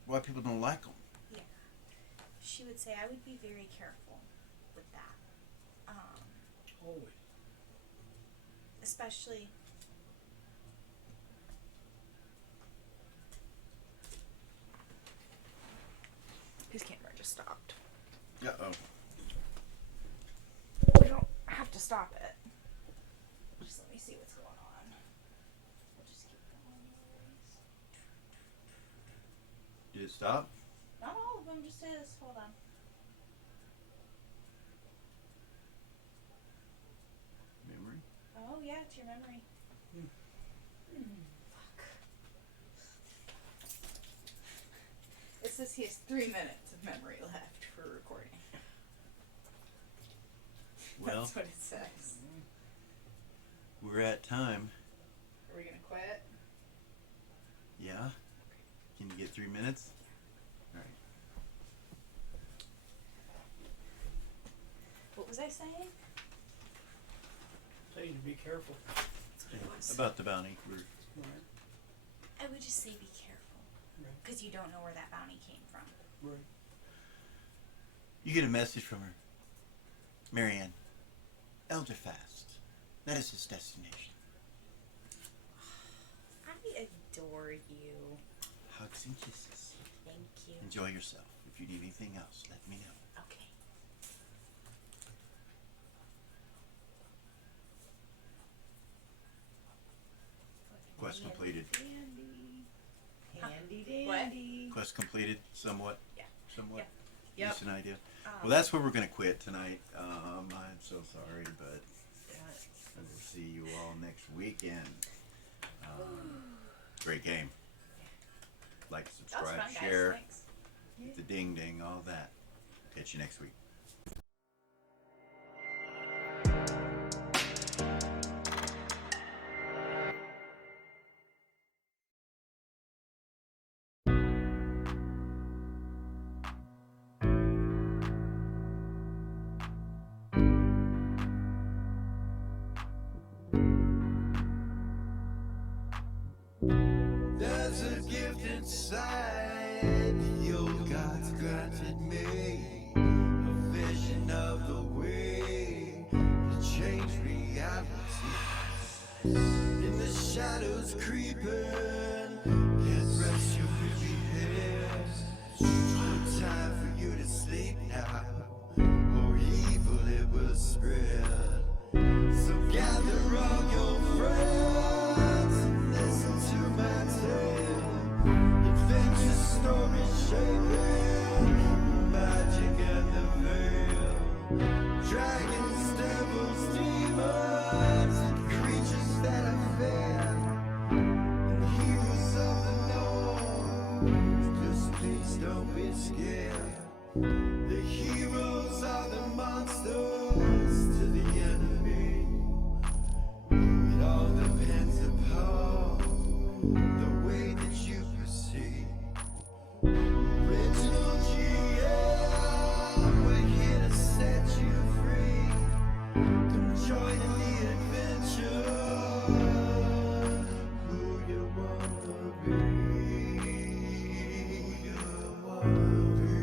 why people don't like them. yeah. She would say, I would be very careful with that. Always. Especially. His camera just stopped. Uh-oh. We don't have to stop it. Just let me see what's going on. We'll just keep going. Did it stop? Not all of them, just his. Hold on. Memory? Oh, yeah, it's your memory. Fuck. It says he has 3 minutes of memory left for recording. Well, That's what it says. we're at time. Are we gonna quit? Yeah? Can you get 3 minutes? Alright. What was I saying? Say to be careful. About the bounty. We're Right. I would just say be careful. Right. Because you don't know where that bounty came from. Right. You get a message from her. Marianne. Elderfast. That is his destination. I adore you. Hugs and kisses. Thank you. Enjoy yourself. If you need anything else, let me know. Okay. Quest completed. Handy What? dandy. Quest completed, somewhat. Yeah. Somewhat. Yep. Decent idea. Well, that's where we're going to quit tonight. I'm so sorry, but I will see you all next weekend. Great game. Like, That was subscribe, fun, guys. share, Thanks. hit the ding ding, all that. Catch you next week. There's a gift inside your God's granted me, a vision of the way to change reality. In the shadows creeping, can't rest your weary head. No time for you to sleep now, or evil it will spread. So gather all your friends. gods and creatures that I fear, and heroes of the north. Just please don't be scared. The heroes are the monsters to the enemy. It all depends upon the way that you perceive. Original GM, we're here to set you free. Come join in the adventure. Who you wanna be? Who you wanna be?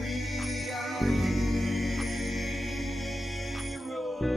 We are heroes.